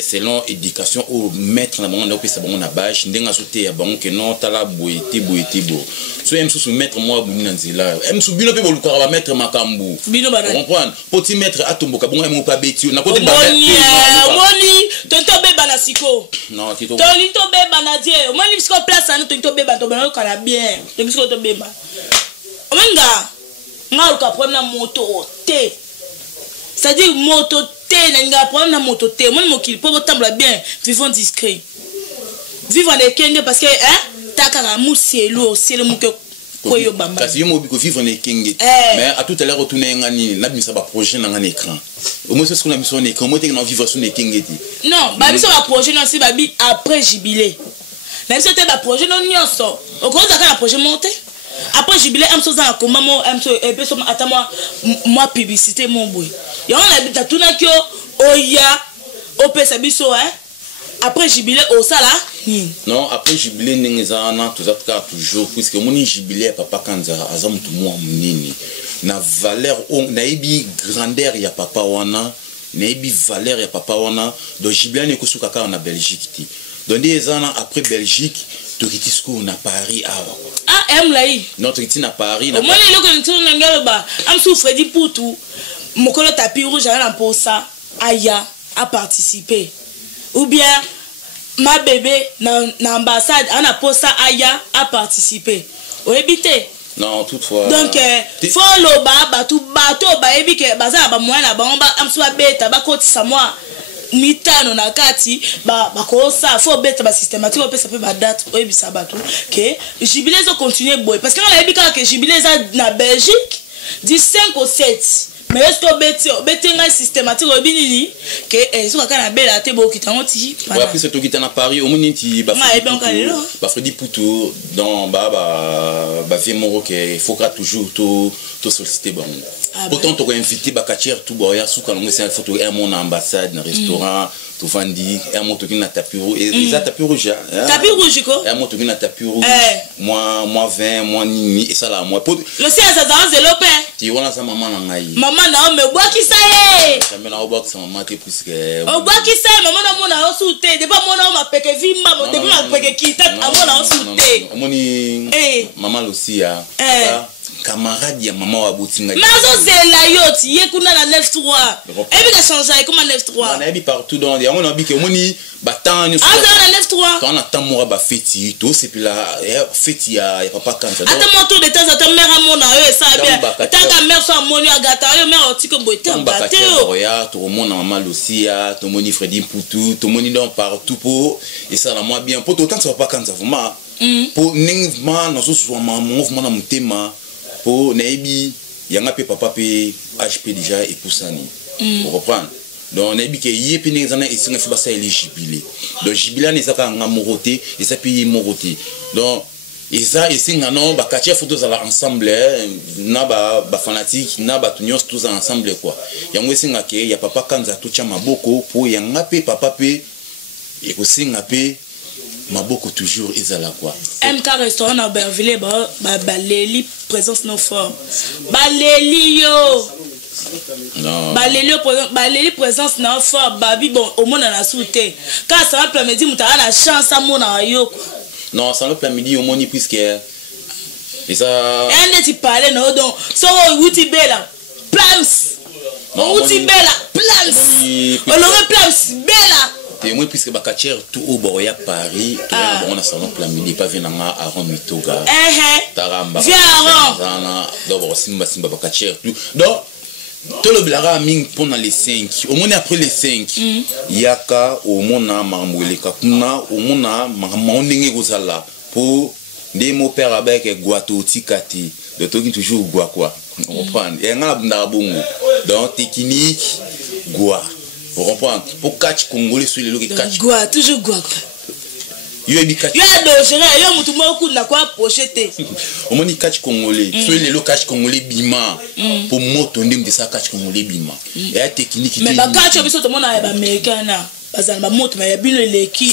selon éducation au maître na bango na opesa bango na bâche ndenga sote ya bango ke non tala boyete bo so em sous maître moi buni na nzela em sous bino pe boluka ba maître makambu bino ba comprendre petit maître atomboka bongo em pa beti na côté ba moni tonto beba na siko non tito tonto beba na die moni bisko place na tonto beba to bana ko na bien to bisko to beba omenga nga ka problème na moto te c'est-à-dire moto na nga problème na moto te mon mokili po botambola bien vivons discret vivre en ekenge parce que hein takaka musielo cielo muke koyo bamba kasi yo mobi ko vivre en ekenge mais à tout à l'heure retourner ngani na bimisa ba projet na ngani écran au moins c'est ce qu'on a mis sur écran moi te na vivre sur ekenge ti non ba biso ba projet na si ba bi après jubilé na biso te ba projet non nyonso o ko za ka projet monter après jubilé am so za komba mo am so e peso ata moi publicité mon boy ya on habite tout na kyo oya o pesa biso hein après jubilé au sala non après jubilé nengeza na tozaka toujours puisque moni jubilé papa kanza azamutu mo munini na valeur na ibi grandeur ya papa wana na ibi valeur ya papa wana donc jubilé ne kusuka ka na Belgique ti donc des ans après Belgique Tokitisco na Paris ah emlai notre petit na Paris na moi le ko ntu na ngaba am sou Freddy Poutou mokolo tapis rouge na posa aya a participer ou bien ma bébé na ambassade ana posa aya a participer o ebité non toutefois donc follow bato ba ebike baza ba mwana ba am sou beta ba kotisa moi mitano na kati ba ko ça faut beta ba systématique on peut ça peut ba date o ebisa bato que jubilé zo continuer boy parce que on a ebika que jubilé za na Belgique du 5 au 7 mais est-ce que betenga systématique au binini que so ka na bela te bo kitango ti ouais après c'est to kitana Paris au moni ti ba Freddy Poutou dans ba vemoro que faut que toujours to solliciter bon autant to inviter ba katier tout boya suka longue c'est photo et mon ambassade na restaurant to vandi et mon to na tapis rouge et ça tapis rouge ko et mon to na tapis rouge moi 20 moi ni et ça là moi le si ça dans zelope ti wana sa maman na ngai maman na me bwakisa ye jamais na obakisa maman te puisque obwakisa maman na mona osute de pas mona ma peke vimba mo de ma peke kita amona osute moni maman Lucia camarade ya maman wa botinga mazo zela yoti ye kuna na 9-3 ebi ka changer comme 9-3 on a bi partout dans on a bi que moni Batan nous. Ah, 9-3. Quand on attend moi ba fêti, tout c'est puis là fêti ya papa quand ça. Attends mon tour de temps en temps mère à mon eux ça bien. Tant que mère soit moni à gata, mère au tiko boité baté. Tout le monde normal aussi ya, tout le monde Freddy Poutou, tout le monde donc partout pour et ça la moi bien. Pour autant ça va pas quand ça vraiment. Pour ningma na so so mouvement na mutema pour naibi yanga pe papa pe HP déjà et pour ça ni. Vous comprenez? Donc on a dit que y a plus d'examen et c'est un fait éligible. Donc jubilé n'est pas un moroté et ça puis moroté. Donc et ça et c'est un non bah quatre photos à l'ensemble na ba fanatique na ba tous tous ensemble quoi. Yango c'est un que y a papa kanza tout chama boko pour yanga pe papa pe et aussi ngapé maboko toujours ezala quoi. MK restaurant à Berville ba leli présence no fort. Ba leli yo. Non. Baléli présence na fort babi bon au monde na souté. Quand ça va plein midi mutara la chance à mon ayo. Non, ça va plein midi au monde puisque et ça et tu parler non donc so wuti bela plans. Wuti bela plans. On aurait plans bela. Et moi puisque bakacher tout au Boroya Paris, on a salon plein midi pas venir à Aaron Mitoga. Taramba. Viens Aaron. Donc simba bakacher tout. Donc tout le blague ming pendant les 5. Au moins après les 5, yaka au mona marmoueleka kuna au mona marmouendenge gozala pour des mots père avec guato tikati. De tout qui toujours gua quoi. On comprend. Et on a bongo. Donc technique gua. Vous comprenez? Pour catch congolais sur les loges catch. Gua toujours gua. Yo ebika. Yo adogere yo mutu moko na kwa pochete. Au moins catch congolais. Sur les loges catch congolais bima. Pour moto ndem de ça catch congolais bima. Et la technique. Mais ba catch biso to mona ba américain na. Bazana ba moto ya bino leki.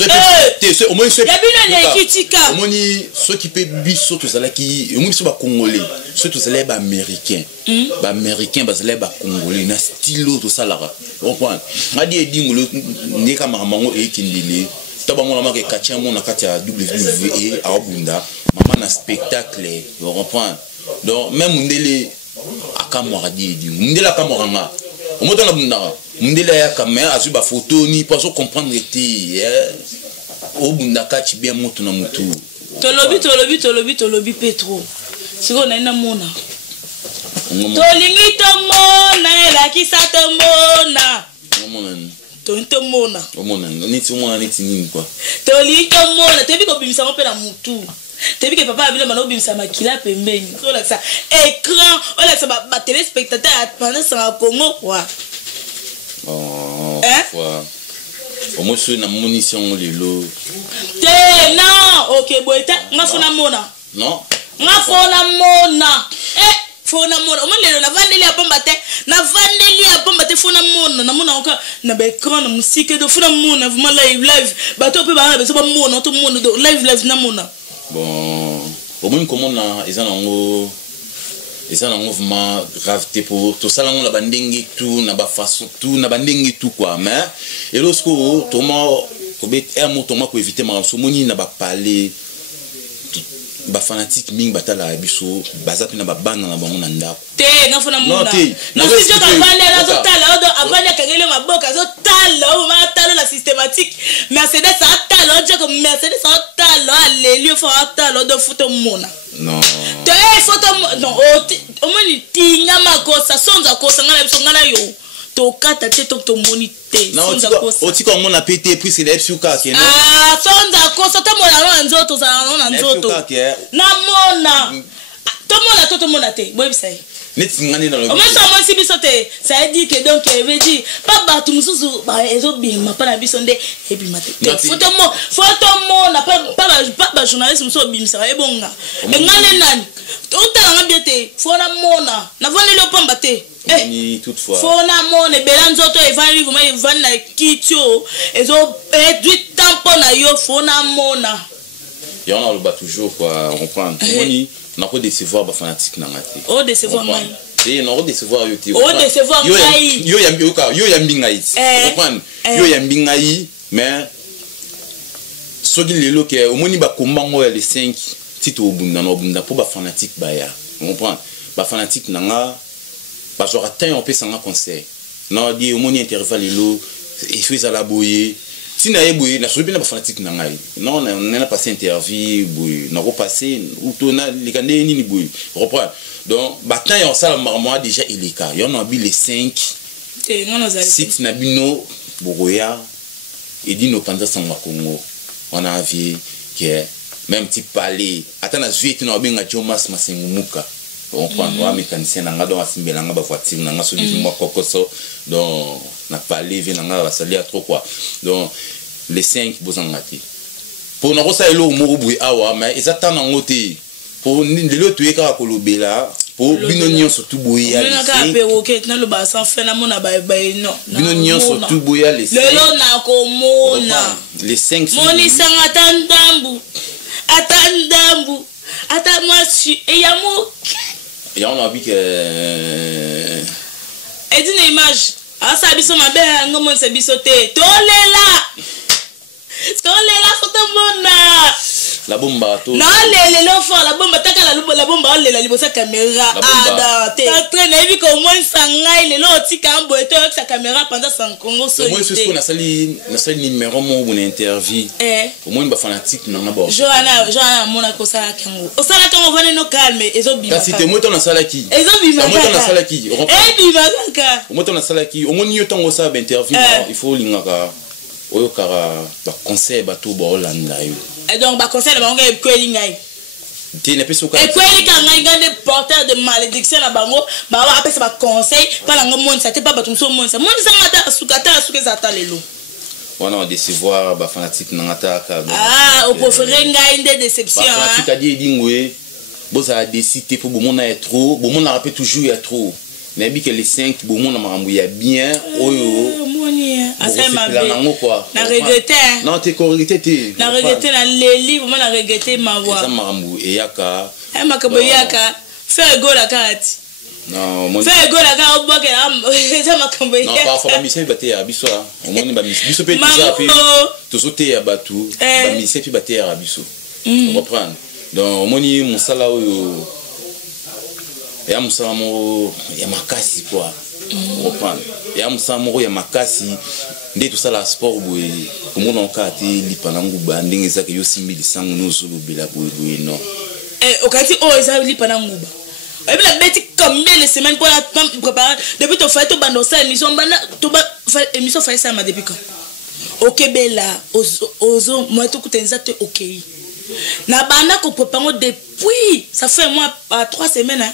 Au moins ceux. Ya bino leki tika. Au moins ceux qui peut biso to zala ki au moins biso ba congolais. Ceux to zala ba américain. Ba américain ba zala ba congolais na stylo to salara. Vous comprenez? Ngadi edingolo neka mamango e kindile. Taba mona maka katia mona katia WWE a Bunda. Maman na spectacle. Vous comprenez? Donc même ndele akamora di edingo. Ndele akamora au moins dans la Bunda. Ndele ya kamera azu ba photo ni pas comprendre été au Bunda kati bien moto na moto. Tolobi Petro. Siko na ina mona. Tolingi to mona la kisa to mona. Tonto mona. Mona ni ti mona ni ti nini quoi. Tolingi to mona, tebi ko bimisa mo pe na mutu. Tebi ke papa abile mano bimisa makila pembeni. So la ça écran, on la ça ba téléspectateur pendant ça Congo quoi. Oh. Au moins sur na munition lelo. Te non, OK boita, ngafuna mona. Non. Ngafuna mona. Fona mona. O mona na vandeli apamba te. Na vandeli apamba te fona mona. Na mona encore na ba écran na musique de fona mona vraiment live. Bato pe ba beso ba mona to mona do live na mona. Bon, au moins comment na ezanango vraiment gravité pour tout ça là on la bandingi tout na ba façon tout na bandingi tout quoi mais et lorsque Thomas ko bet Thomas ko éviter ma so moni na ba parler ba fanatique ming batala biso baza pina ba bana na bango na ndako te ngafuna mona no si joka vanda na zotala odo avanya kangele maboka zotala o ma talo la systématique Mercedes atalo joka Mercedes atalo alelio fo atalo do photo mona non te photo non o moni tinga makosa sonza kosa ngala biso ngala yo to kata te to monite sonza kosa o tiko mona pété puis c'est des suka ke non sonza kosa to mona nzoto za na nzoto na mona to mona to mona te boy bisai neti ngani na lo o mesa mo si biso te ça dit que donc veut dire pas batu mususu ba ezo bima pa na biso nde e bima te photo mona pas journaliste muso bimisa e bonga e ngale nani to tala ngabie te fona mona na vone le pamba te ni toutefois fona mona bela nzoto e vani vraiment e vani na kitio ezo du tempo na yo fona mona et on a le bat toujours quoi on comprend moni na ko décevoir ba fanatique na ngati o décevoir mai et non décevoir yo ti o décevoir mai yo yambi ngai comprendre yo yambi ngai mais soki lelo ke au moni ba kombango ya les 5 tito obunda pour ba fanatique ba ya on comprend ba fanatique na nga ba genre temps on peut sanga concert non di au moni intervalle lelo et fait à la boyer si na boy na sobi na fanatique na ngai non on a passé interview boy na repasser ou tona likande nini boy reprend donc batan ya sala moi déjà il est cas on a bi les 5 sites na bino bogoya et dit nos pendant sans Congo on a vu que même petit palais attends na zué na benga Jomas Masengumuka on prend un mécanicien na ngado asimbela ngaba voiture na ngaso du moi kokoso donc na palais vient ngaba salia trop quoi donc les 5 bozangati pour na rosa elo morubu awa mais exactement ngote pour ndelo tueka kolobela pour bino nyonso tout boya les 5 na lo ba sans fait na mona ba non bino nyonso tout boya les 5 lelo na ko mona les 5 moni sanga tandambu ata moi et ya mo et on a vu que et d'une image asa biso mabe ngomo se biso te tolela photo mona la bomba to na lele lo fort la bomba taka la bomba lela libosa caméra ada te train na vi ko mo sangai le lo tika mbo eto avec sa caméra pendant son Congo so moi c'est na sali numéro mo bon interview au moins ba fanatique na ngabo Joana mona ko sala kango o sala kango vane no calme ezo bima kasi te mo to na sala ki mo to na sala ki o moni yo tango sa ba interview il faut lingaka oyo kara ba conseil ba to ba Hollanda yo et donc ba conseil ba ngai kweli ngai ti ne peso ka et kweli ka ngai ngande porteur de malédiction na bango ba wa apesa ba conseil pa nga monde ça te pas ba tumso monde ça ngata suka za ta lelo wana décevoir ba fanatique na ngata ka au préféré ngai nde déception hein fanatique a dit dingwe boza décider pour bon na trop bon na rappelle toujours il y a trop mais bi que les 5 bon na marambu ya bien oyo na regretter non te regretter na regretter na leli vraiment na regretter ma voix ça marambu e yaka makabo yaka faire go la carte non mon faire go la carte au boke ça makambo non parfois mi se baté ya biso au moins ba biso pe déjà puis to sauter ya batu ba mi se puis baté ya biso on reprend donc au moins mon sala oyo ya musala mo ya makasi quoi reprendre ya musala mo ya makasi nde tout ça la sport boy comme on kati lipana nguba ndenge zake yo simbi sangu no zulu bila boy non okati o eza lipana nguba et puis la bête combien de semaines pour la préparer depuis to fait to bando ça émission banda to ba émission fait ça ma depuis quand OK bella ozo moi to kutenza te OK na banda ko préparer depuis ça fait moi à 3 semaines hein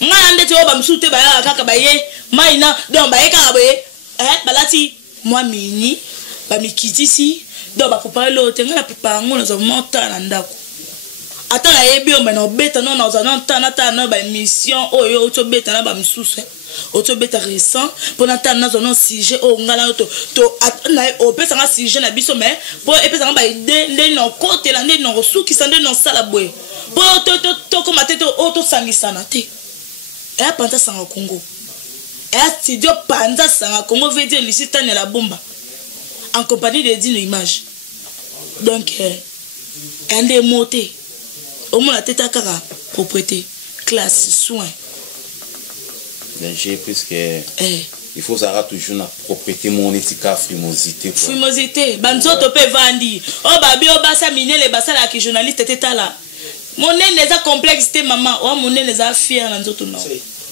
ngande te oba msute ba ya kaka ba ye maina donc ba ye kaka ba ye balati moi mini ba mikitisi donc ba préparer l'autre ngana préparer ngo na zo monta na ndako ata na yebi o mena obeta non na zo na ba mission oyo to beta na ba msusu auto beta récent pour na ta na zo non sujet o ngala to na opesa nga sujet na biso mais pour epesa nga ba ide nde no côté la nde no suki sande no sala boy pour to comme tete o to sangisana te et Panda Sanga Congo. Et studio Panda Sanga Congo veut dire Lucitane et la bomba. En compagnie de Dino Image. Donc, un des mots, au moins la tête à cara, propriété, classe, soin. J'ai plus que. Il faut savoir toujours la propriété, mon éthique, frimosité. Frimosité. Banzoto peut vendre. Oh, babi, oh, basa, mine, les basa, la qui journaliste était là. Mon nez n'est pas complexité maman ou mon nez n'est pas fier dans notre nom.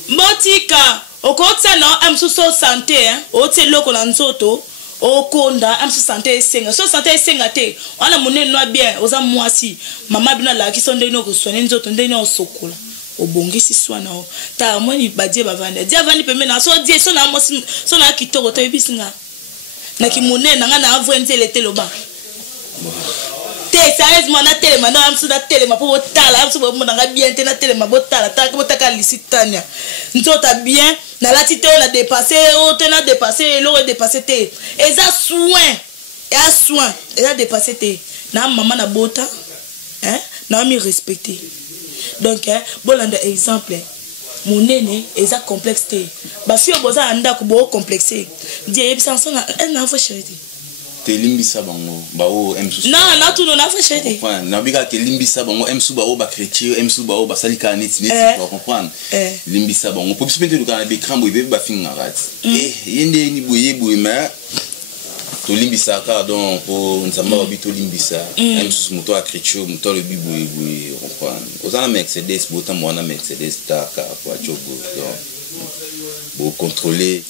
Botika au côté non am so santé hein au te loko na nzoto au konda am so santé senga te on a mon nez no bien oza mwasi mama bina la ki sonde no ko soigner nzoto nde no sokola obongisi swana ta moni badie bavanda dia vandi peme na so die so na mosi so na kitoko to ebisinga na ki monene na nga na avwenze le teloba sérieusement na télé maintenant am suda télé ma pour tala am suba mo nga bien te na télé ma botala ta ko taka licitania nzota bien na la tité on a dépassé on a dépassé l'eau est dépassé te et ça soin et a dépassé te na maman na bota hein na mi respecter donc bolanda exemple mon nene et ça complexe te ba fi oboza anda ko bo complexé die ebisa so na fa charité te limbisa bango bao emsu non na tu no na fa charité na bika te limbisa bango emsu bao ba chrétien emsu bao ba salika neti pour comprendre limbisa bango pour peut le kana be crambo be ba finga rat yende ni boye mais tolimbisaka donc po nzamba babi tolimbisa même sous moto a créature moto le bibu reprendre osana Mercedes bota mwana Mercedes taka kwa chogo donc pour contrôler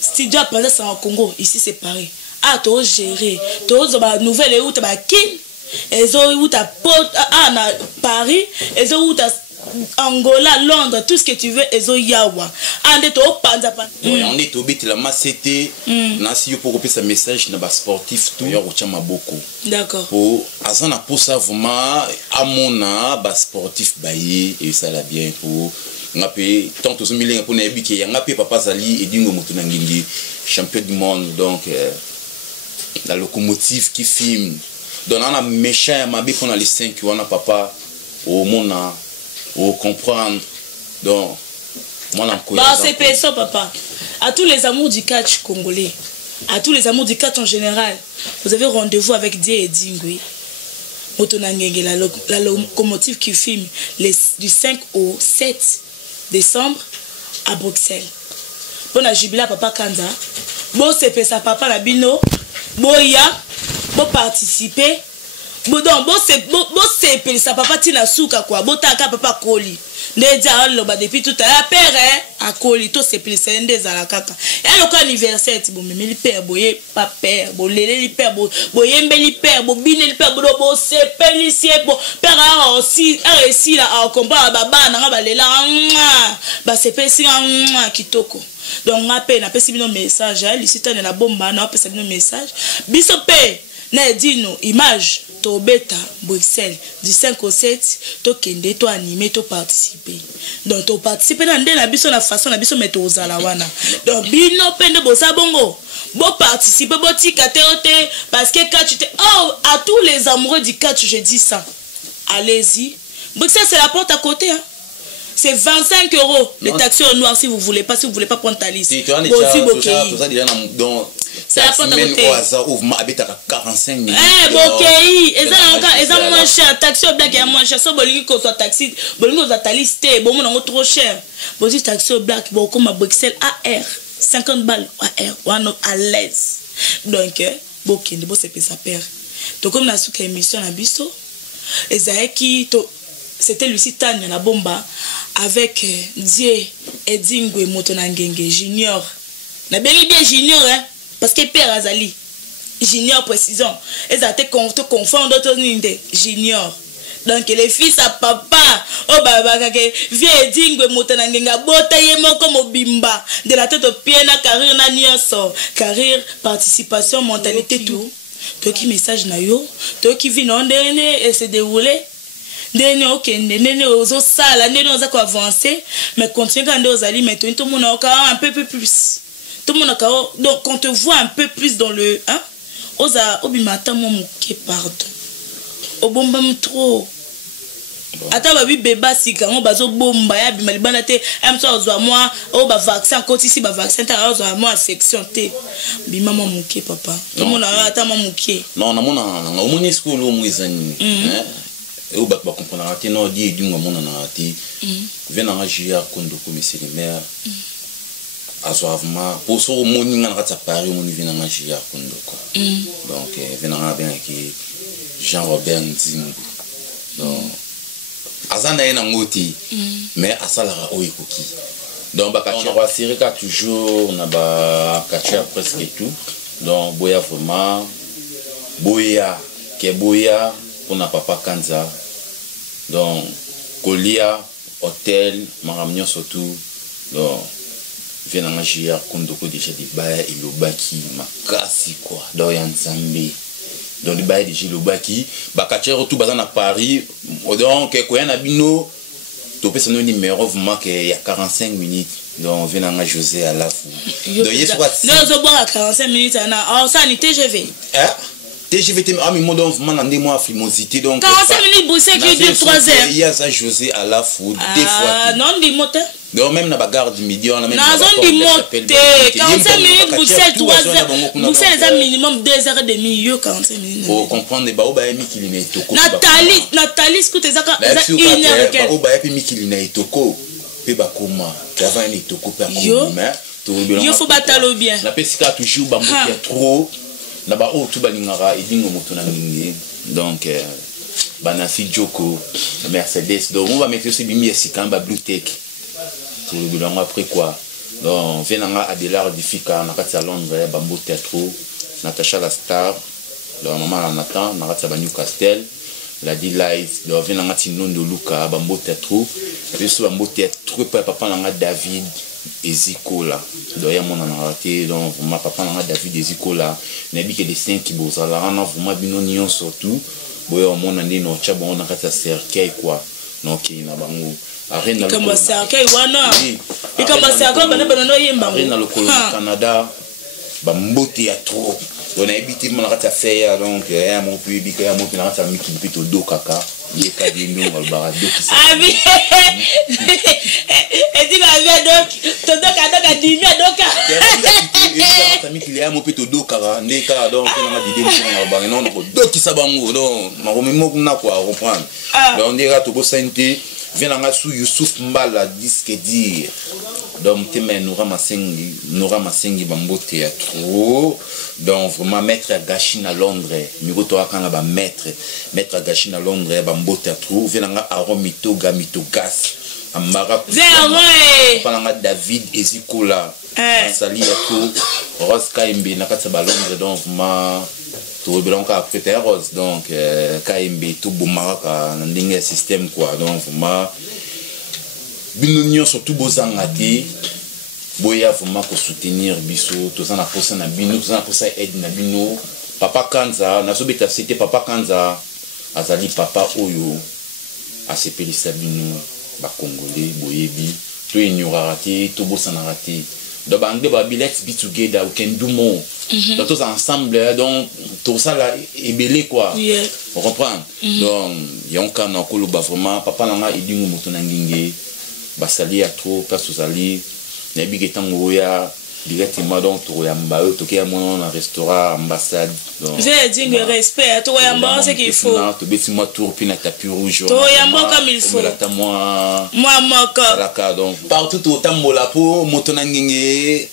studio pendant ça en Congo ici c'est pareil ah to gérer to ba nouvelle et où ta ba kin ezo où ta pote ah na Paris ezo où ta Angola, Londres, tout ce que tu veux, ezo yawa. Ande to panza pa. On est obé la macete. Nasi yo pour couper sa message na ba sportif tout yo chama beaucoup. D'accord. Pour azana pour ça vraiment amona ba sportif baye et ça la bien pour ngapé tant tous millions pour na biki ya ngapé papa Zali et dingo moto na ngingi champion du monde donc la locomotive qui filme. Donc on a méchant ma bi pour les 5 on a papa au mona ou comprendre donc moi bah c'est personne papa à tous les amours du catch congolais à tous les amours du catch en général vous avez rendez-vous avec Dieu et Dingui Motonangenge la locomotive qui filme du 5 au 7 décembre à Bruxelles bon à Jubila papa Kanza bon c'est ça papa la bino boya bon participer bon donc bon c'est ça papa tina souka quoi bon taka papa koli déjà loba depuis tout à l'heure père à koli to c'est plus c'est des ala kaka et le anniversaire bon mais li père boye pas père bon lele li père boye mbeli père bon bine li père bon c'est pélissier bon père a aussi là à combat baba na ba lela ba c'est pesi kitoko donc ngape na pesi bino message ici tane na bomba na pesi bino message biso pe na dino image to beta Bruxelles du 5 au 7 to kende to animer to participer donc to participer na ndena biso na façon na biso meto ozala wana donc bino pende bosa bongo bo participer bo tika te parce que catch oh à tous les amoureux du catch je dis ça allez-y Bruxelles c'est la porte à côté hein. C'est 25 € les taxis au noir si vous voulez pas prendre ta liste. C'est la porte à côté. 45 minutes. Moins cher. Taxi au black est moins cher. So bolingi ko soit taxi, bolingi ko ta liste, bon mon trop cher. Bon si taxi au black, bon comme à Bruxelles AR, 50 balles AR, on à l'aise. Donc bon kende bon c'est ça père. Donc comme na souka émission na biso, Ezaeki to c'était Lucie Tanya na bomba avec Dieu et Dingwe Motonangenge Junior. Na bien Junior hein parce que père Azali Junior précision. Ils a été confondre d'autres ninde Junior. Donc les fils à papa oh baba kake vie Dingwe Motonangenge botaye moko mobimba de la tête au pied na carrière na nyonso carrière participation mentalité tout. Toi qui message na yo, toi qui vit non dernier et se dérouler Nene ok nene ozo sala nene oza ko avancer mais continue quand on ali mais tout le monde a un peu plus tout le monde donc quand on te voit un peu plus dans le hein oza obimata mo muke pardon obomba trop ata babi beba sika ngo bazo bomba ya bima libana te amso ozo moi o ba vaccin côté ici ba vaccin ta ozo moi affection te bima mo muke papa tout le monde a ata mo muke non na mona o moni school o mwizani hein et au bac va comprendre raté non dit du moment on a raté vient en agir kondo comme c'est le maire azoavement pour so moni ngana ratsa Paris on vient en agir kondo quoi donc vient en bien qui Jean-Robert Nzimbu donc azana ena ngoti mais asalara oikoki donc ba on va serrer toujours na ba katia presque tout donc boya vraiment boya ke boya pour na papa Kanza donc Kolia hôtel maramnyo surtout donc vient en agir kondoko déjà des bail et le baki makasi quoi donc yanzambe donc le bail déjà le baki bakacher tout bazan à Paris donc ko yana bino to pesa no numéro vraiment que il y a 45 minutes donc vient en José à la fou donc il soit non zo boire 45 minutes na oh ça ni TGV TGV a mis mon moi flimosité donc 45 minutes Bruxelles qui dure 3 heures il y a ça José à la foule des fois non di moteur donc même na bagarre du midi on a même na zone di moteur 45 minutes Bruxelles 3 heures Bruxelles c'est minimum 2h30 yo 45 minutes pour comprendre ba oba mi kilina itoko Nathalie scooter zaka za 1h ba oba mi kilina itoko pe ba koma avant ni itoko pe ko mais yo faut batalo bien la pesika toujours ba moteur trop Naba o tu balingara edingo motuna ngingi. Donc Banafi Joko, Mercedes. Donc on va mettre aussi Bimi Sikamba Blue Tech. Tout le bilan après quoi. Donc venanga Adélard Difika, Nakati à Londres, Bambo Teatro, Natacha la Star, donc maman Nathan, Nakati à Newcastle, la D-Light, donc venanga Tinon de Luca, Bambo Teatro, et puis Bambo Teatro, papa nanga David Eziko là. Donc il y a mon raté, donc ma papa nanga David Eziko là, n'abi que des 5 qui bossent là, on a vraiment binonion surtout. Boyo mon année no cha bon nakata cercueil quoi. Donc il na bango. Arena comme cercueil wana. Et comme cercueil bana bana no yemba. Arena le Canada. Ba mbote ya trop. On a habité mon nakata faire donc ya mon public ya mon nakata miki pito do kaka. Ye ka di no ngol bara do ki. Abi. Et dit la vie donc to do ka di vie donc. Et miki le ya mon pito do kaka ndeka donc on a di dem ngol bara non do ki sabango donc ma rememo na quoi comprendre. Donc on dira to go santé vient nga sou Youssouf Mbala disque dire. Donc temen nous ramassengi bambo théâtre. Donc vraiment maître Gachine à Londres, mikoto akanga ba maître Gachine à Londres bambo théâtre. Vient nga Aromito Gamito Gas. Amara Palanga David Ezikola. Sali Yato Rose Kaimbe nakatsa ba Londres donc vraiment tout le monde a prêté rose donc KMB tout bomaka ndinga système quoi donc vraiment binonion surtout bozangati boya vraiment ko soutenir biso tout ça na posa na bino tout ça na posa aide na bino papa Kanza na sobeta c'était papa Kanza azali papa oyo asepelisa bino ba congolais boyebi to ignorarati to bosanarati. Donc, let's be together, we can do more. Donc, tous ensemble, donc, tout ça là est belé quoi. On comprend? Donc, il y a un cas dans le vraiment, papa n'a pas dit que nous avons basali à trop, parce que nous avons directement donc tu yamba tu qui a mon restaurant ambassade donc j'ai dit le respect tu yamba c'est qu'il faut tu bêtis moi tour puis na tapis rouge tu yamba comme il faut moi moko donc partout au tambola pour motona ngenge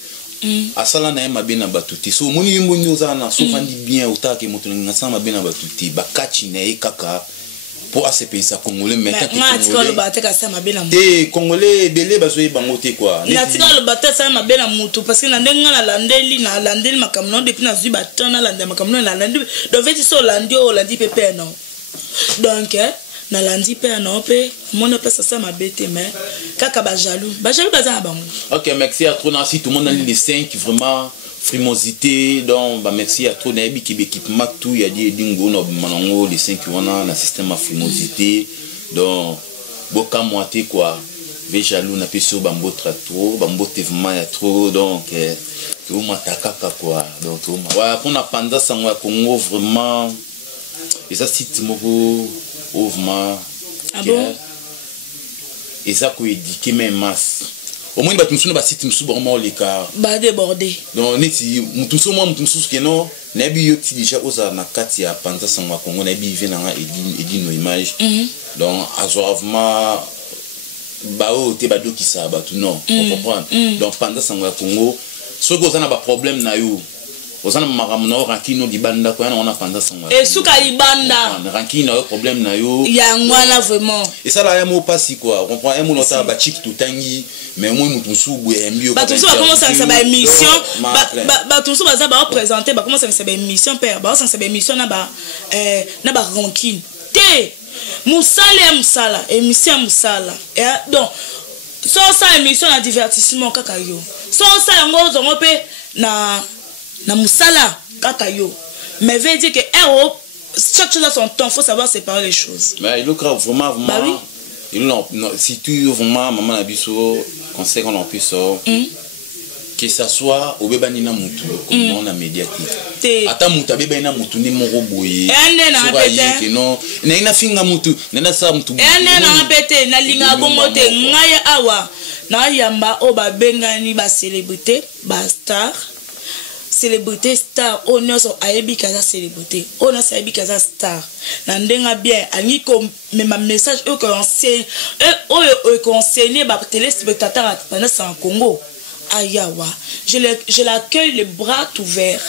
asala na mabena batuti so moni mbonyo zana so fandi bien utaki motona nganga sama bena batuti bakachi na ekaka pour ACP ça congolais mais quand le bateka ça mabela et congolais belé bazoye bangote quoi na tika le bateka ça mabela mutu parce que na ndenga na landeli makamno depuis na zuba tana lande makamno na lande donc veti so landi pepe non donc na landi pe na pe mon pe ça mabete mais kaka ba jaloux baza bango. OK merci à trop na si tout le monde a les 5 vraiment frimosité donc bah merci à trop nabi qui équipement tout il y a des dingo no manango les 5 on a un système à frimosité donc boka moitié quoi ve jaloux na peso bambo trop bambo vraiment ya trop donc que on m'attaque quoi donc ouais pour na panda sangwa Congo vraiment et ça site moko vraiment et ça ko édiquer même masse au moins batumsu na basiti musu vraiment les cas ba débordé donc neti mutumsu ke no na bi yo ti déjà oza na kati ya panza sangwa Congo na bi vena nga edi no image donc azovement ba o te ba do ki sa ba tout non on comprend donc panza sangwa Congo so ko na ba problème na yo ozana makamno rankino di banda ko na on panza sangwa et suka libanda rankino problème na yo ya ngwana vraiment et ça là ya mo pasi quoi on comprend un mo nota ba chik tutangi mais moi nous soubo mbio ba tout ça comment ça ba émission ba tout ça ba présenter ba comment ça ba émission père ba ça ba émission na ba ranking te musala émission musala et donc so ça émission na divertissement kaka yo so ça ngo zongo pe na musala kaka yo mais veut dire que chaque chose a son temps, faut savoir séparer les choses. Mais il est vraiment bah oui. Si tu vraiment maman abiso conseil qu'on en puisse que ça soit au bébé nina mutu comme on a médiatique ata mutu bébé na mutu ni mon roboye na répéter non na finga mutu na sa mutu na répéter na linga bongote ngaya awa na yamba o ba bengani ba célébrité ba star célébrité star on so ayebi kaza célébrité on a ayebi kaza star na ndenga bien ani comme même message eux conseil eux conseiller ba téléspectateurs pendant ça en Congo ayawa je l'accueille les bras ouverts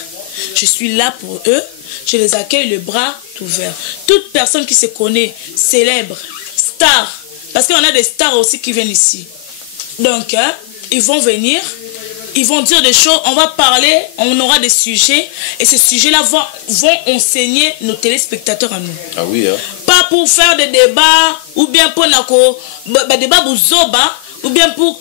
je suis là pour eux. Je les accueille le bras ouvert. Toute personne qui se connaît, célèbre, star, parce qu'on a des stars aussi qui viennent ici. Donc, ils vont venir, ils vont dire des choses, on va parler, on aura des sujets, et ces sujets-là vont enseigner nos téléspectateurs à nous. Ah oui, hein? Pas pour faire des débats, ou bien pour des débats bouzoba, ou bien pour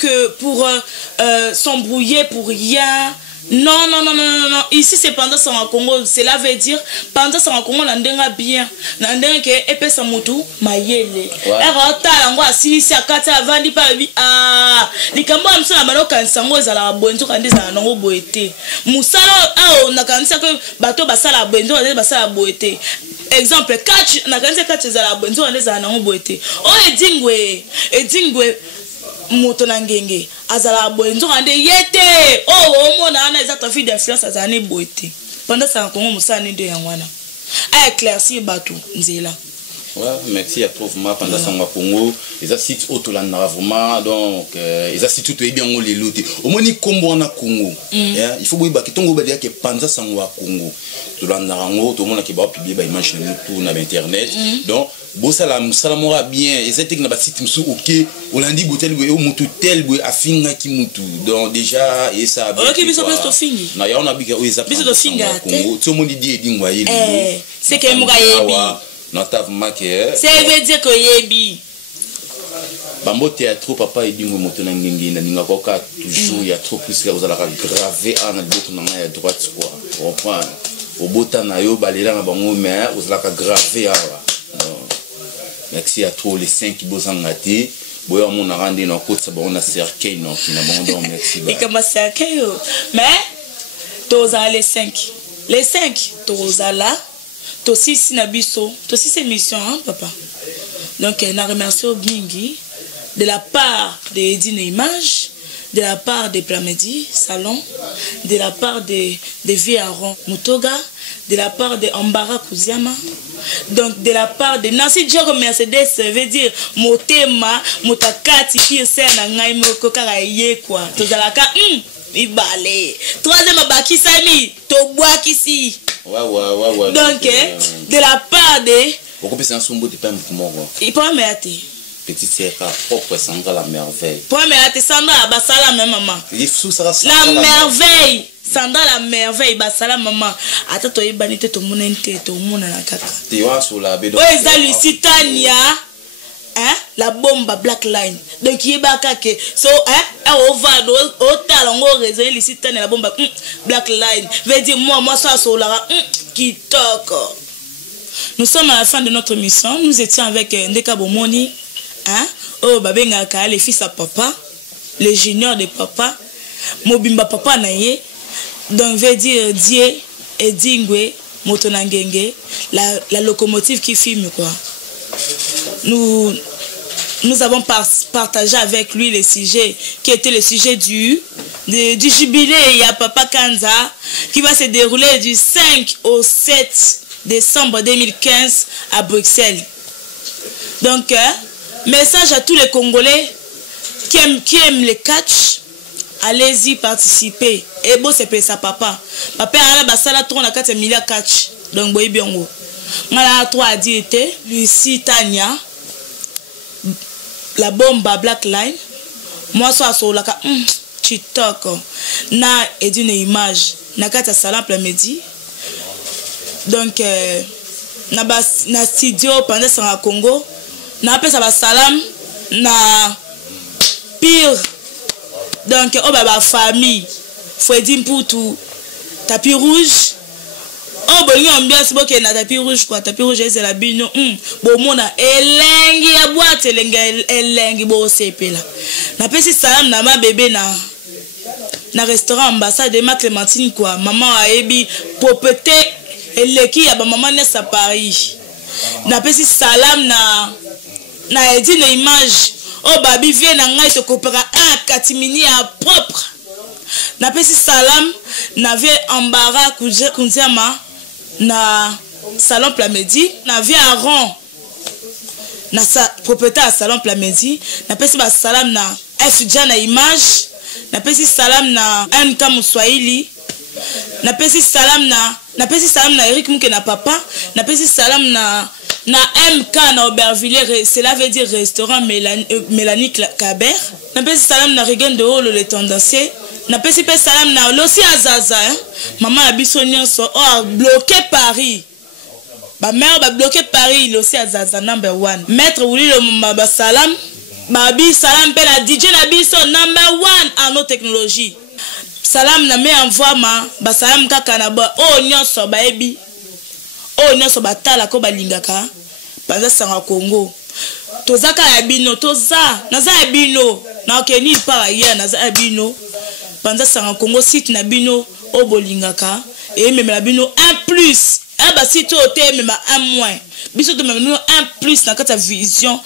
s'embrouiller pour rien. Non, non, non, non, non, non. Ici, c'est pendant son Congo. Cela veut dire, pendant son Congo, l'andenga bien. L'andenga que épée sa moutou, maïele. Erota, l'ango asili si akata avandi pa bi ah. Likambo amso na bano kansango ezala bonzo kandeza na ngo boete. Musala ah na kanisa que bato basala bonzo kandeza basala boete. Exemple, catch na kanisa catch ezala bonzo kandeza na ngo boete. O edingwe moto na ngenge azala bonzo kande yete omona ana eza ta fille d'influence azane boete pendant ça Congo musani de yangwana a éclaircir bato nzela. Ouais, merci à toi vraiment pendant ça Congo les sites autolandra vraiment donc les sites tout est bien les lotés au moins ni combo na Congo il faut boyeba que tongo ba dire que pendant ça Congo to landra ngo to mona ki ba publier ba image tout na internet donc bosala musalamora bien ezete na ba site musu OK olandi botel boye mutu tel boye afinga ki mutu donc déjà et ça OK biso presto fingi na ya on a bika o eza biso do finga Congo to moni di edingwa yeli c'est que muka yebi notamment que ça veut dire que yebi Bambo théâtre papa edingwa moto na ngengi na ninga koka toujours il y a trop plus que vous allez graver en d'autres na ya droite quoi comprendre au bota na yo balela na bango mais vous allez graver merci à tous les 5 qui bossent en gâté. Boya mon a rendu dans côte ça on a cercueil non qui n'a bon merci. Et comme cercueil mais tous les 5 tous là tous 6 na biso tous 6 émissions hein papa. Donc on a remercié Bingi de la part de Edine Image, de la part de Plamedi Salon, de la part de Viaron Mutoga, de la part de Ambara Kouziama, donc de la part de Nancy Djoko Mercedes, veut dire Motema, Motakati, Pierre Nangaï, Mokokara Ye quoi. Tozalaka, Ibale. Troisième Baki Sami, Toboa Kisi. Ouais. Donc, de la part de. Pourquoi c'est un sombo de pain pour moi? Il peut m'aider. Petite sœur propre Sandra la merveille. Pour m'aider Sandra, Basala même maman. La merveille. Sandra la merveille, Basala maman. Attends, tu es banité, tout le monde est tout le monde à la caca. Tu vois sur la bédo. Oh, ils ont Lucitania. Hein? La bombe Black Line. Donc, il y a que so, hein? On va au talent, on raisonne Lucitania, la bombe Black Line. Veut dire, moi, ça, sur la qui toque. Nous sommes à la fin de notre mission. Nous étions avec Ndeka Bomoni. Hein? Oh, Babengaka, les fils à papa. Les juniors de papa. Mobimba papa naye. Donc, veut dire Die et Dingwe, Motonangenge, la locomotive qui filme quoi. Nous avons partagé avec lui le sujet qui était le sujet du jubilé. Il y a Papa Kanza qui va se dérouler du 5 au 7 décembre 2015 à Bruxelles. Donc, message à tous les Congolais qui aiment le catch. Allez-y participer. Et bon, c'est ça, papa. Papa, a la sala tourne à 4 milliards catch. Donc, boy, bien go. Mala 3 dit Lucie Tania. La bombe à Black Line. Moi, ça, sur la TikTok. Na Edine Image. Na 4 salam midi. Donc, na studio pendant ça, Congo. Na appelle ça salam. Na pire. Donc, oh, bah, famille, Freddy Mpoutou, tapis rouge. Oh, bon, il y a ambiance, bon, na tapis rouge, quoi. Tapis rouge, c'est la bino. Bon, mon a elengi, ya boîte, elengi, bon, c'est là. Na pesi salam, na ma bébé, na restaurant ambassade de ma Clémentine, quoi. Maman a ebi, popete, eleki, ya ba maman n'est à Paris. Na pesi salam, na Edine Image. Oh babi vient na ngai to kopera un katimini à propre. Na pesi salam na vie Ambara Kunziama na salon Plamedi na vie Aron na sa propriétaire à salon Plamedi na pesi ba salam na FJ na Image na pesi salam na MK Muswahili napesi salam na Eric Mouke na papa, napesi salam na MK na Aubervilliers, cela veut dire restaurant Mélanie Cabert. Napesi salam na Regen de Holo le tendancier. Napesi pe salam na Lossi Azaza, maman abiso nyonso bloqué Paris. Ba mère ba bloqué Paris, Lossi Azaza number 1. Maître Wuli le mamba salam, babi salam pe la DJ na biso number 1 en nos technologies. Salam na me envoie ma ba salam kaka na ba nyonso ba ebi. Nyonso batala ko balingaka panza sanga Congo. Tozaka ya bino toza naza ya bino na okeni para ya naza ya bino panza sanga Congo site na bino o bolingaka et même la bino 1+. Ba site o te même 1-. Biso to même 1+ na kata vision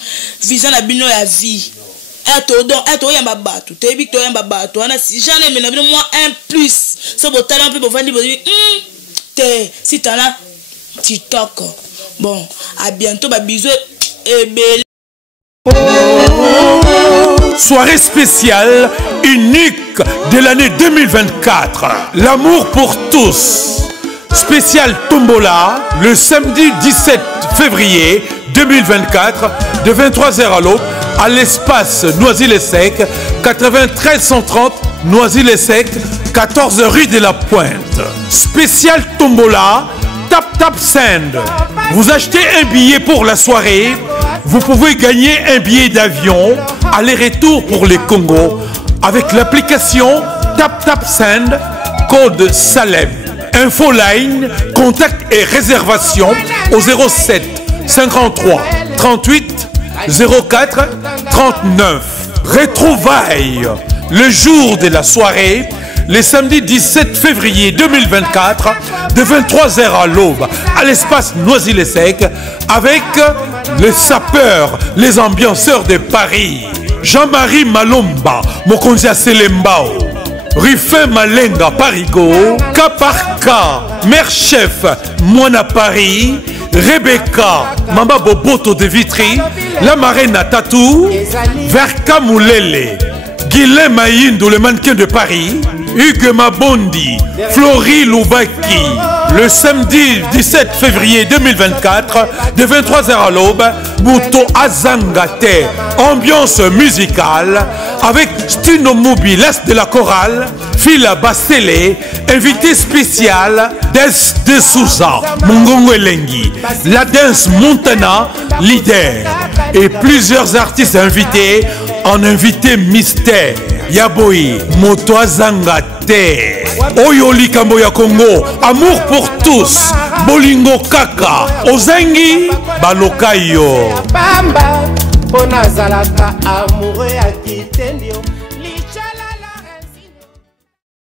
na bino ya vie. Eto yamba bato tebi to yamba bato ana si jamais mais na bino moi 1+. So botala un peu bo vandi bo te si tana TikTok. Bon, à bientôt, bisous et belle. Soirée spéciale unique de l'année 2024. L'amour pour tous. Spécial Tombola le samedi 17 février 2024 de 23h à l'aube à l'espace Noisy-le-Sec 93 130 Noisy-le-Sec 14 rue de la Pointe. Spécial Tombola Tap Send. Vous achetez un billet pour la soirée, vous pouvez gagner un billet d'avion aller-retour pour les Congo avec l'application Tap Send, code Salem. Info line, contact et réservation au 07 53 38 04 39. Retrouvailles le jour de la soirée, le samedi 17 février 2024 de 23h à l'aube à l'espace Noisy-le-Sec avec les sapeurs, les ambianceurs de Paris. Jean-Marie Malomba, Mokonzia Selembao, Ruffin Malenga Parigo, cas par cas, mère chef, Moana Paris, Rebecca, Mamba Boboto de Vitry, la marraine à Tatou, Verka Moulele, Guilain Maïndou, le mannequin de Paris, Hugues Mabondi, Florie Loubaki, le samedi 17 février 2024, de 23h à l'aube, Bouto Azangate, ambiance musicale, avec Stino Moubi, l'Est de la chorale, Fila Basele, invité spécial, Des de Souza, Mongongo Elengi, la danse Montana, leader, et plusieurs artistes invités en invité mystère. Yaboy, Moto Azangate, Oyoli Kamboya Congo, amour pour tous, Bolingo Kaka, Ozengi, Balokayo. Bamba, Onazalaka, amoureux à qui